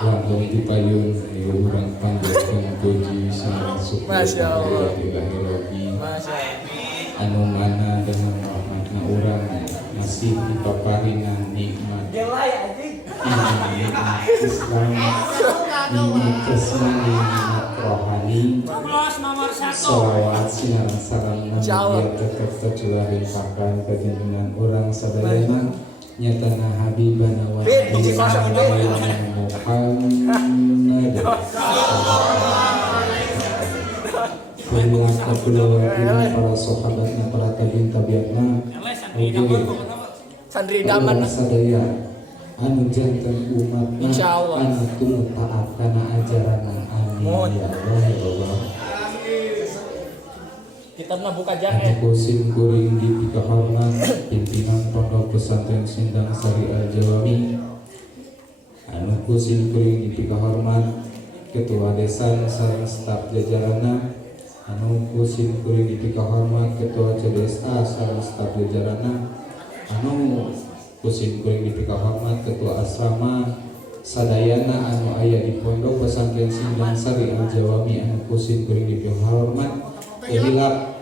Langsung dipayun orang panjatkan puji sama syukur Masya Allah. Anu mana dengan rahmatna orang masih dipaparingan nikmat nikmat Islam, nikmat jasmani, nikmat rohani. Salawat sinar salam nabi tetap tercularin kejadian orang sadayana nyatana habibana wa Muhammad. Berilah kebenaran para sahabatnya, para tabi'in-tabi'atna. Santri daman. Sadaya anu janten umatna Insyaallah. anu tuluy taat kana ajaranna. Amin ya Allah ya Allah. Kitabna buka jangan. Kusim kuring di kahormat pimpinan Pondok Pesantren Sindang Sari Al-Jawami. Anu kusim kuring di kahormat Ketua Desa sareng staf jajaranna. Anu kusim kuring di kahormat Ketua CDSA sareng staf jajaranna. Anu kusim kuring di kahormat Ketua Asrama sadayana anu aya di Pondok Pesantren Sindang Sari Al-Jawami. Anu kusim kuring di kahormat Hilap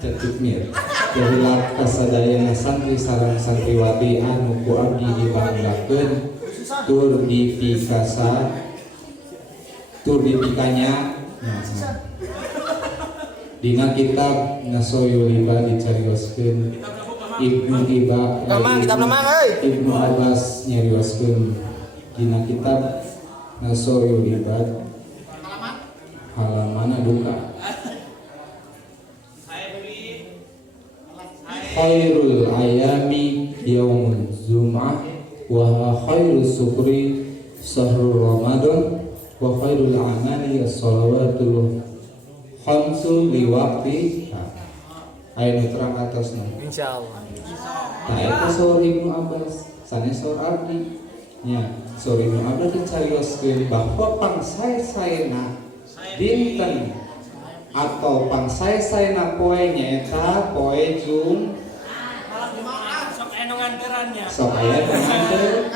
Tertibmir Hilap kasadayana santri sareng santriwati anu ku abdi dibanggakeun tur dipikasa tur dipikanya dina kitab Nasoyul Liba dicarioskeun Ibnu Iba Ibnu Abbas nyarioskeun dina kitab Nasoyul Liba halaman buka. Khairul ayami yaumul jum'ah wa khairus sukri sahrul ramadan wa khairul a'mali as-shalawatul khamsu liwaqtiha. Aya terang atasna. Insyaallah. Nah, eta saur Ibnu Abbas, sanes saur abdi. Nya, saur Ibnu Abbas dicarioskeun bahwa pangsae-saena dinten atau pangsae-saena poe nyaeta poe Jumat. Sok aya nganter.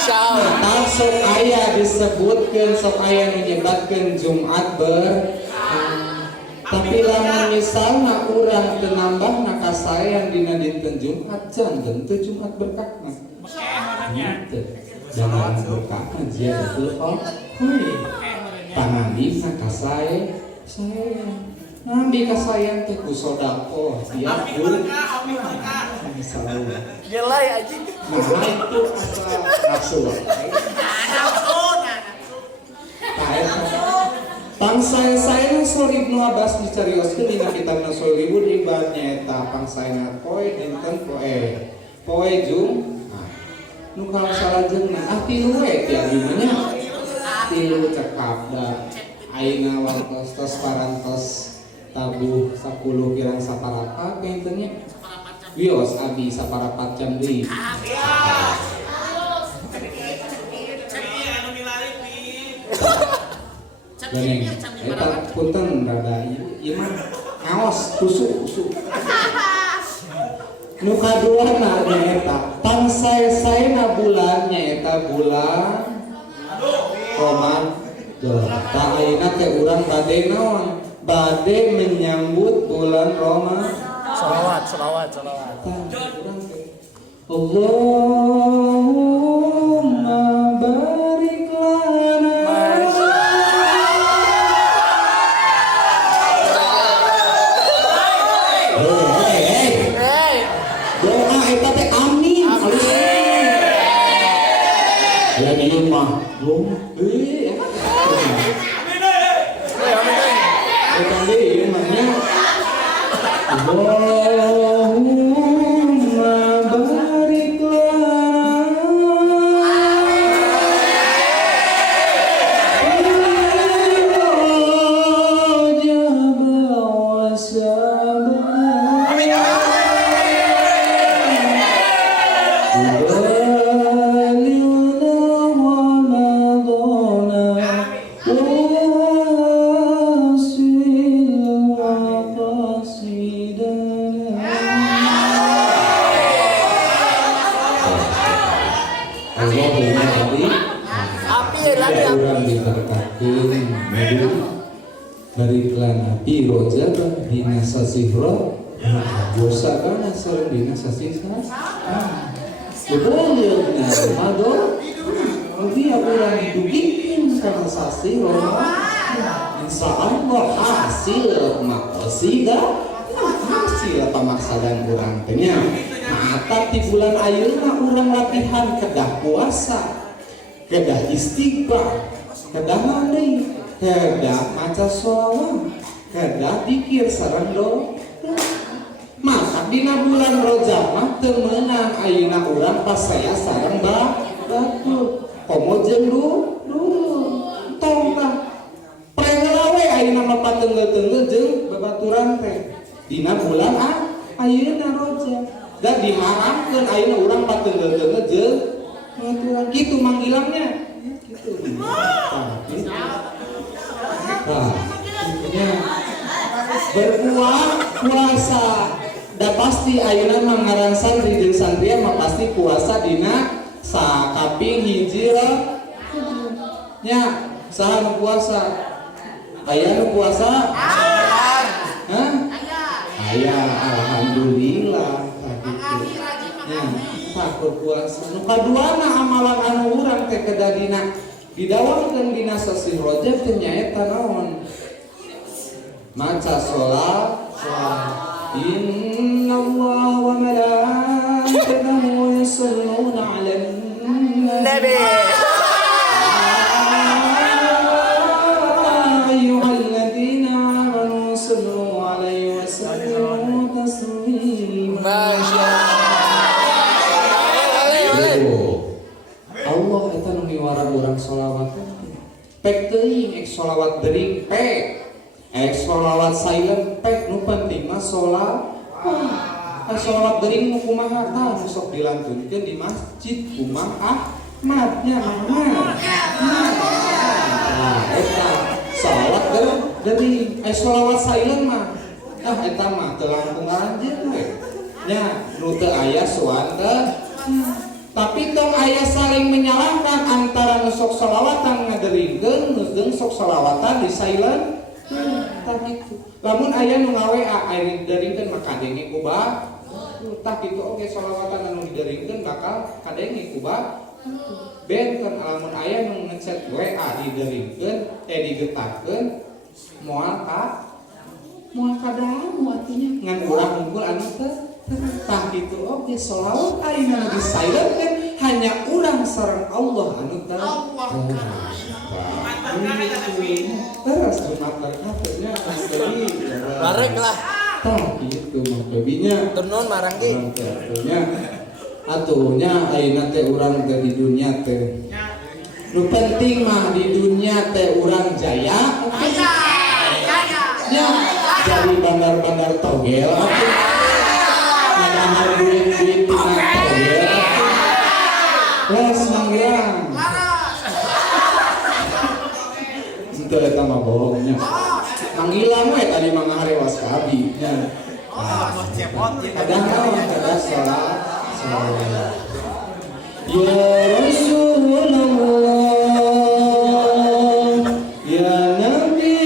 Insyaallah. Nah, sok aya disebutkeun, sok aya menyebutkeun Jumat tapi lamun misalna urang teu nambahna kasaean dina dinten Jumat, janten teu Jumat berkahna. Jangan berkahna ziyadatul khair. Pangambilna kasae, saean. Nambi kasaean teh ku sedekah, dia insyaallah. Gelai anjing. Nah, itu asal nafsu. Pangsae-saena saur Ibnu Abbas dicarioskeun dina kitab Nasolibul Ibad nyaeta pangsaena poe dinten poe Jumat. Nu kalsalajenna tilu we ti abdi nya. Tilu cekap da ayeuna waktos tos parantos tabuh 10 kirang saparapat kieu nya. Wios abdi saparapat jam deui. Beneng, eta punten rada ieu mah ngaos tusuk. Nu kaduana nyaeta pangsae-saena bulan nyaeta bulan Ramadan. Ta ayeuna teh urang bade naon? Bade menyambut bulan Ramadan. Salawat. Allahumma barik lana. Doa eta teh amin. Ya ieu mah doa. Eta deui ieu mah nya. Allahumma barik urang diberkakeun dari klan api rojaba dina sasihro dosa kana sareng dina sasihro bebeuleuh na Ramadan dia urang didugikeun kana sasihro insyaallah hasil maqsida hasil pamaksadan urang teh nya mata di bulan ayeuna urang latihan kedah puasa kedah istighfar, kedah mandi, kedah maca sholawat, kedah zikir sareng doa. Maka dina bulan Rajab mah teu meunang ayeuna urang pas saya sareng batur. Komo jeung dulu. Tong lah. Prengeula we ayeuna mah pateungeul-teungeul jeung babaturan teh. Dina bulan ayeuna Rajab. Da diharamkeun ayeuna urang pateungeul-teungeul jeung babaturan kitu manggilannya. Kitu. Intinya berpuasa da pasti ayeuna mah ngaran santri jeung santria mah pasti puasa dina sakaping hiji nya saha nu puasa aya nu puasa hah aya alhamdulillah kitu nya sakur puasa nu kaduana amalan anu urang teh kedah dina didawamkeun dina sasi Rajab teh nyaeta naon maca sholat inna Allah wa malaikatahu yusholluna 'alan nabi ayyuhalladzina amanu shallu 'alaihi wa sallimu taslima. Allah eta nu miwara urang sholawat pek teuing ek sholawat dering pek ek sholawat silent pek nu penting mah sholawat dering nu kumaha tah nu sok dilantunkeun di masjid kumaha Ahmadnya nah eta sholawat dering sholawat silent mah eta mah teu langkung ngaranjeun we nya nu teu aya sowan teh tapi tong aya saling menyalahkan antara nusok sholawatan ngaderingkeun jeung sok sholawatan di silent tah kitu lamun aya nu ngaWA aya dideringkeun mah kadenge ku ba tah kitu oge sholawatan anu dideringkeun bakal kadenge ku ba benten lamun aya nu ngechat WA dideringkeun digetakkeun moal kadang artinya ngan urang ngumpul anu teh tah gitu oke sholawat ayeuna di silent kan hanya urang sareng Allah anu teh terus Jumat berkatnya jadi Bareng lah. tah gitu mangkebinya Turun marang ge. atuhnya ayeuna teh urang teh di dunia teh nu penting mah di dunia teh urang jaya ya jadi bandar-bandar togel padahal duit-duit tina togel les manggilang itu eta mah bohongnya manggilang we tadi mah ngarewas ka abi nya kadang salat ya Rasulullah ya Nabi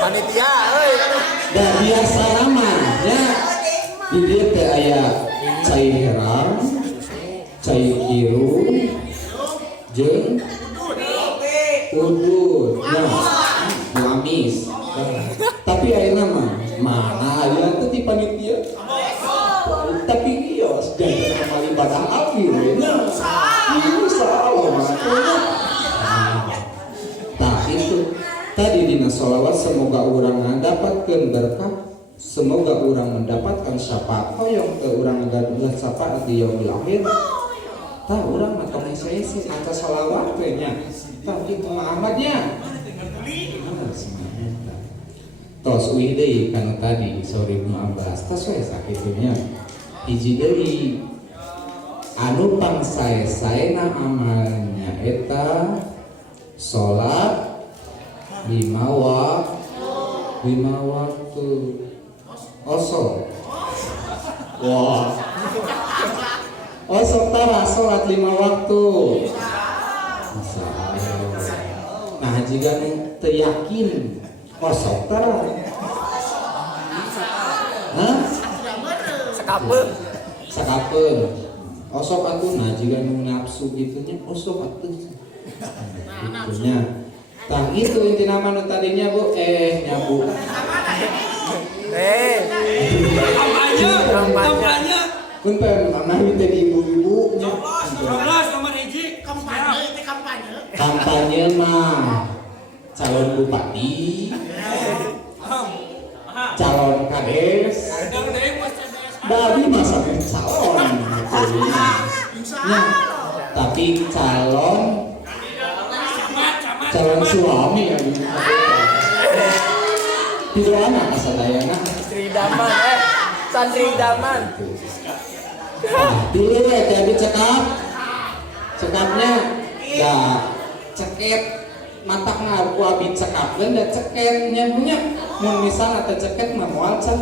Panitia, euy. Da biasa mah nya di dieu teh aya cai herang, cai kiru, jeung udud. Nah, amis. Tapi ayeuna mah mana aya teh di panitia. Tapi kios dan amal ibadah akhir we. Insyaallah. Tah itu tadi dina sholawat semoga orang mendapatkan berkah, semoga orang mendapatkan syafaat hoyong ke orang gaduh syafaat di yaumil akhir. Tah orang mah tong ese-ese maca sholawat we nya. Tah kitu mah Ahmadnya. Tos uih deui kana tadi sore Ibnu Abbas tos we sakitunya. Hiji deui anu pangsae-saena amalnya eta salat 5 waktu osok wah osok tara sholat 5 waktu nah jika teu yakin osok tara sakapeung osok atuh nah jika nu nafsu gitunya osok atuh gitunya. Tah itu inti nama nu tadinya Bu nyabu. Kampanye. Punten anawi teh ibu-ibu nya. 12 nomor 1 kampanye. Kampanye mah calon bupati. Calon kades. Dari masa calon. Nya. tapi calon suami ya tidak anak asadayana Istri idaman, santri idaman. dulu ya jadi cekapnya dah ceket matak ngaku abis cekap dan dah ceketnya punya mau misal atau ceket manual cek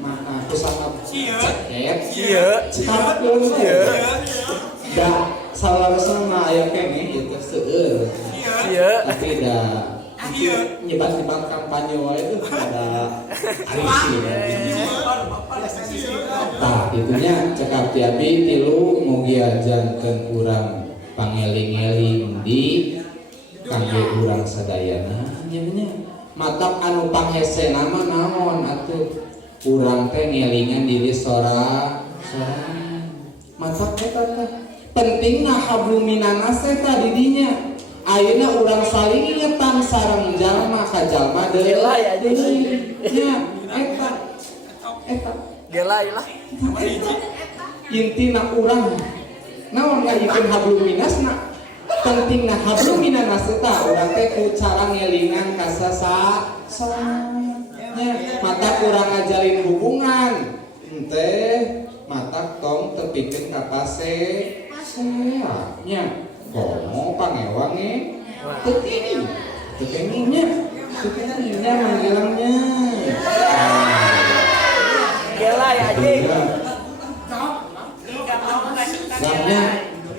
maka aku sama ceket cekap dah salah sama ayam kene itu seueur tapi dah nyebat kampanye wae itu ada arisi nah itunya cekap tiabi tilu mugi ajankeun urang pangeling-eling di kangge urang sadayana nya matak anu panghese nama naon atuh urang teh ngelingan diri sorangan matak eta teh pentingna hablum minanas eta di dinya ayeuna urang saling ingetan sareng jalma ka jalma deui nya eta Gelai lah. intina urang naon ngayikeun hablum minasna pentingna hablum minanas eta urang teh ku cara ngelingan ka sasaanya mata urang ngajalin hubungan teh mata tong tepikeun ka nya komo pangewange tekeninya manggilangnya Gelai anjing. Gamnya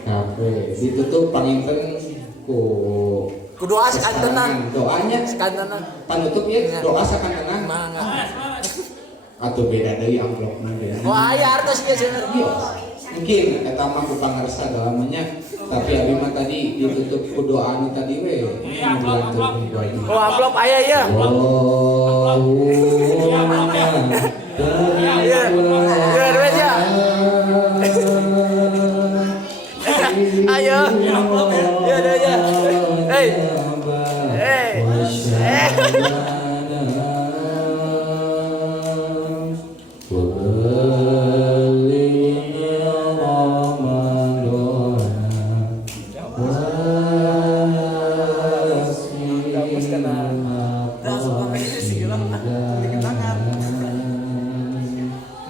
kafe ditutup panginten ku doa sekantenan. doanya Sekantenan. panutup ya doa sakantenan Mangga. atau beda dari amplopna deh Oh aya artos ge cenah. mungkin eta mah ku pangarsa dalamnya tapi abi mah tadi ditutup ku doa anu tadi we Oh amplop aya ya. Iya. Ya duit ya. Ayo. Ya dah ya. Hey.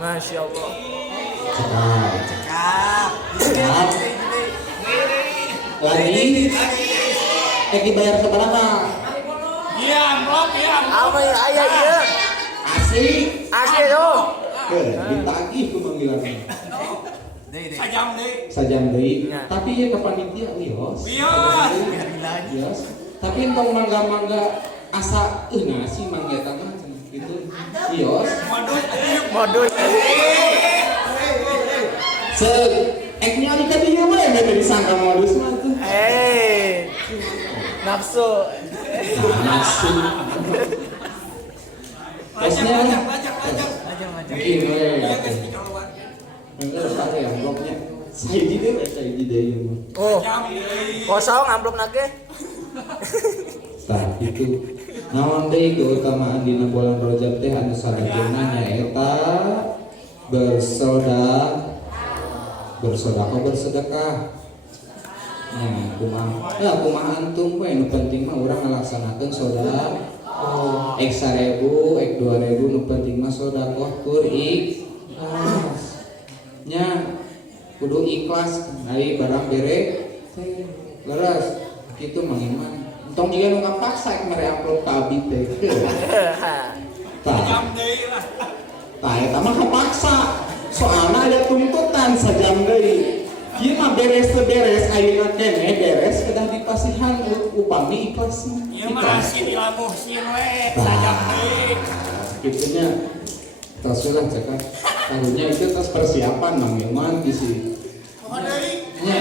Masya Allah. Cekap. Lagi. Bayar seberapa? Iya, amplop ya. Apa ya aya ieu? Asli. Asli tuh. Ditagih ku manggilanna. Sajam deui. Tapi ya ke panitia wios. Wios. Tapi entong mangga-mangga asa nasi mangga eta mah gitu. Wios. Modus. Eknya ali ka dieu mah yang tadi disangka modus mah tuh. Nafsu. Tosnya mungkin we. Enggak pakai amplopnya. Saya ide Oh. Kosong amplop nage. Tah itu naon deui keutamaan dina bulan Rajab teh anu salajengna nyaeta bersedekah. Kumaha antum we nu penting mah urang ngalaksanakeun sedekah. Ek 1000, ek 2000 nu penting mah sedekah tur ikhlas. Nya kudu ikhlas ari barang bere leres kitu mah iman. Entong jiga nu ngapaksa mere amplop ka abi teh. Tah eta mah kapaksa. Soalna aya tuntutan sajam deui. Ieu mah beres-beres ayeuna keneh beres kedah dipasihan upami ikhlas. Ieu mah si dilamuhsin we sajam deui. Kitunya tos lah cekak. Tahunya itu tos persiapan Mang Iman isi. Nya.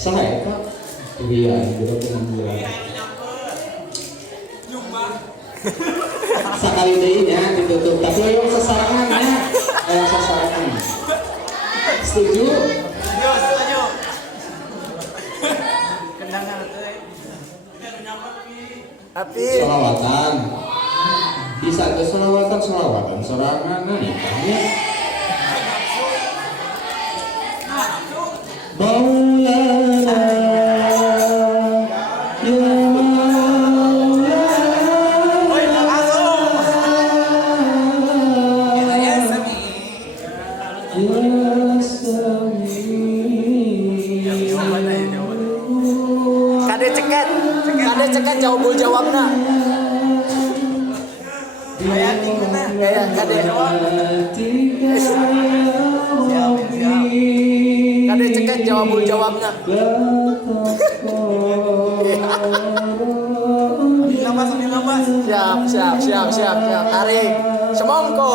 Saha eta? Iya, biro penampilan. Sakali deui nya ditutup tapi hoyong sasarangan nya. Hoyong sasarangan. Setuju? Setuju. Api. Sholawatan. Bisa tuh sholawatan sorangan nah itanya. Maulana ya Kade ceket jawab jawabna. Kayak kade Kade ceket jawabna. Siap. Tarik. Semongko.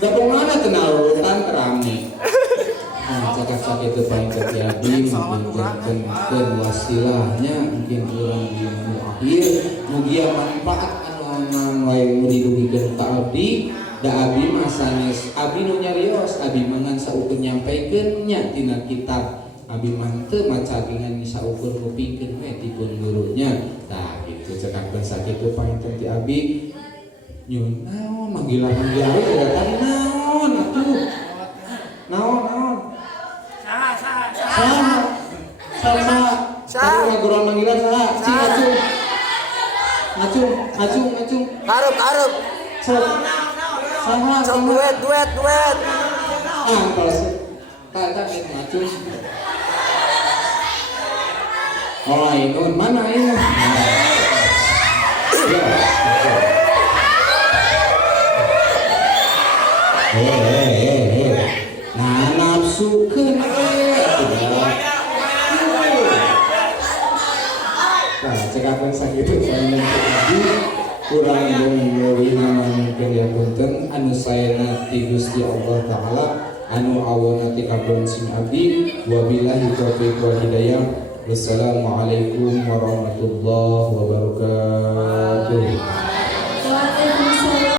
Gabung mana kenal urutan terami. Cakap itu paling ketiabi mungkin wasilahnya mungkin kurang di akhir mugia manfaat anu wae didugikeun ka abdi da abdi masanes abdi nu nyarios abdi mangan saukur nyampaikeun nya tina kitab abdi manteu maca agingan saukur ngupikeun we dipun gurunya tah kitu cakapkeun sakitu painten ti abdi nyun naon manggilan-manggilan we tadi naon atuh naon Sama guruan manggilan saha cing acung Harap. sama Duet. kalau tak acung oh ini mana ini nah nafsu keun cekapan sakitu paling kurang meuli mungkin ya punten anu saena ti Gusti Allah taala anu awona ti kabon sing abdi wabillahi taufiq wal hidayah. Wassalamualaikum warahmatullahi wabarakatuh.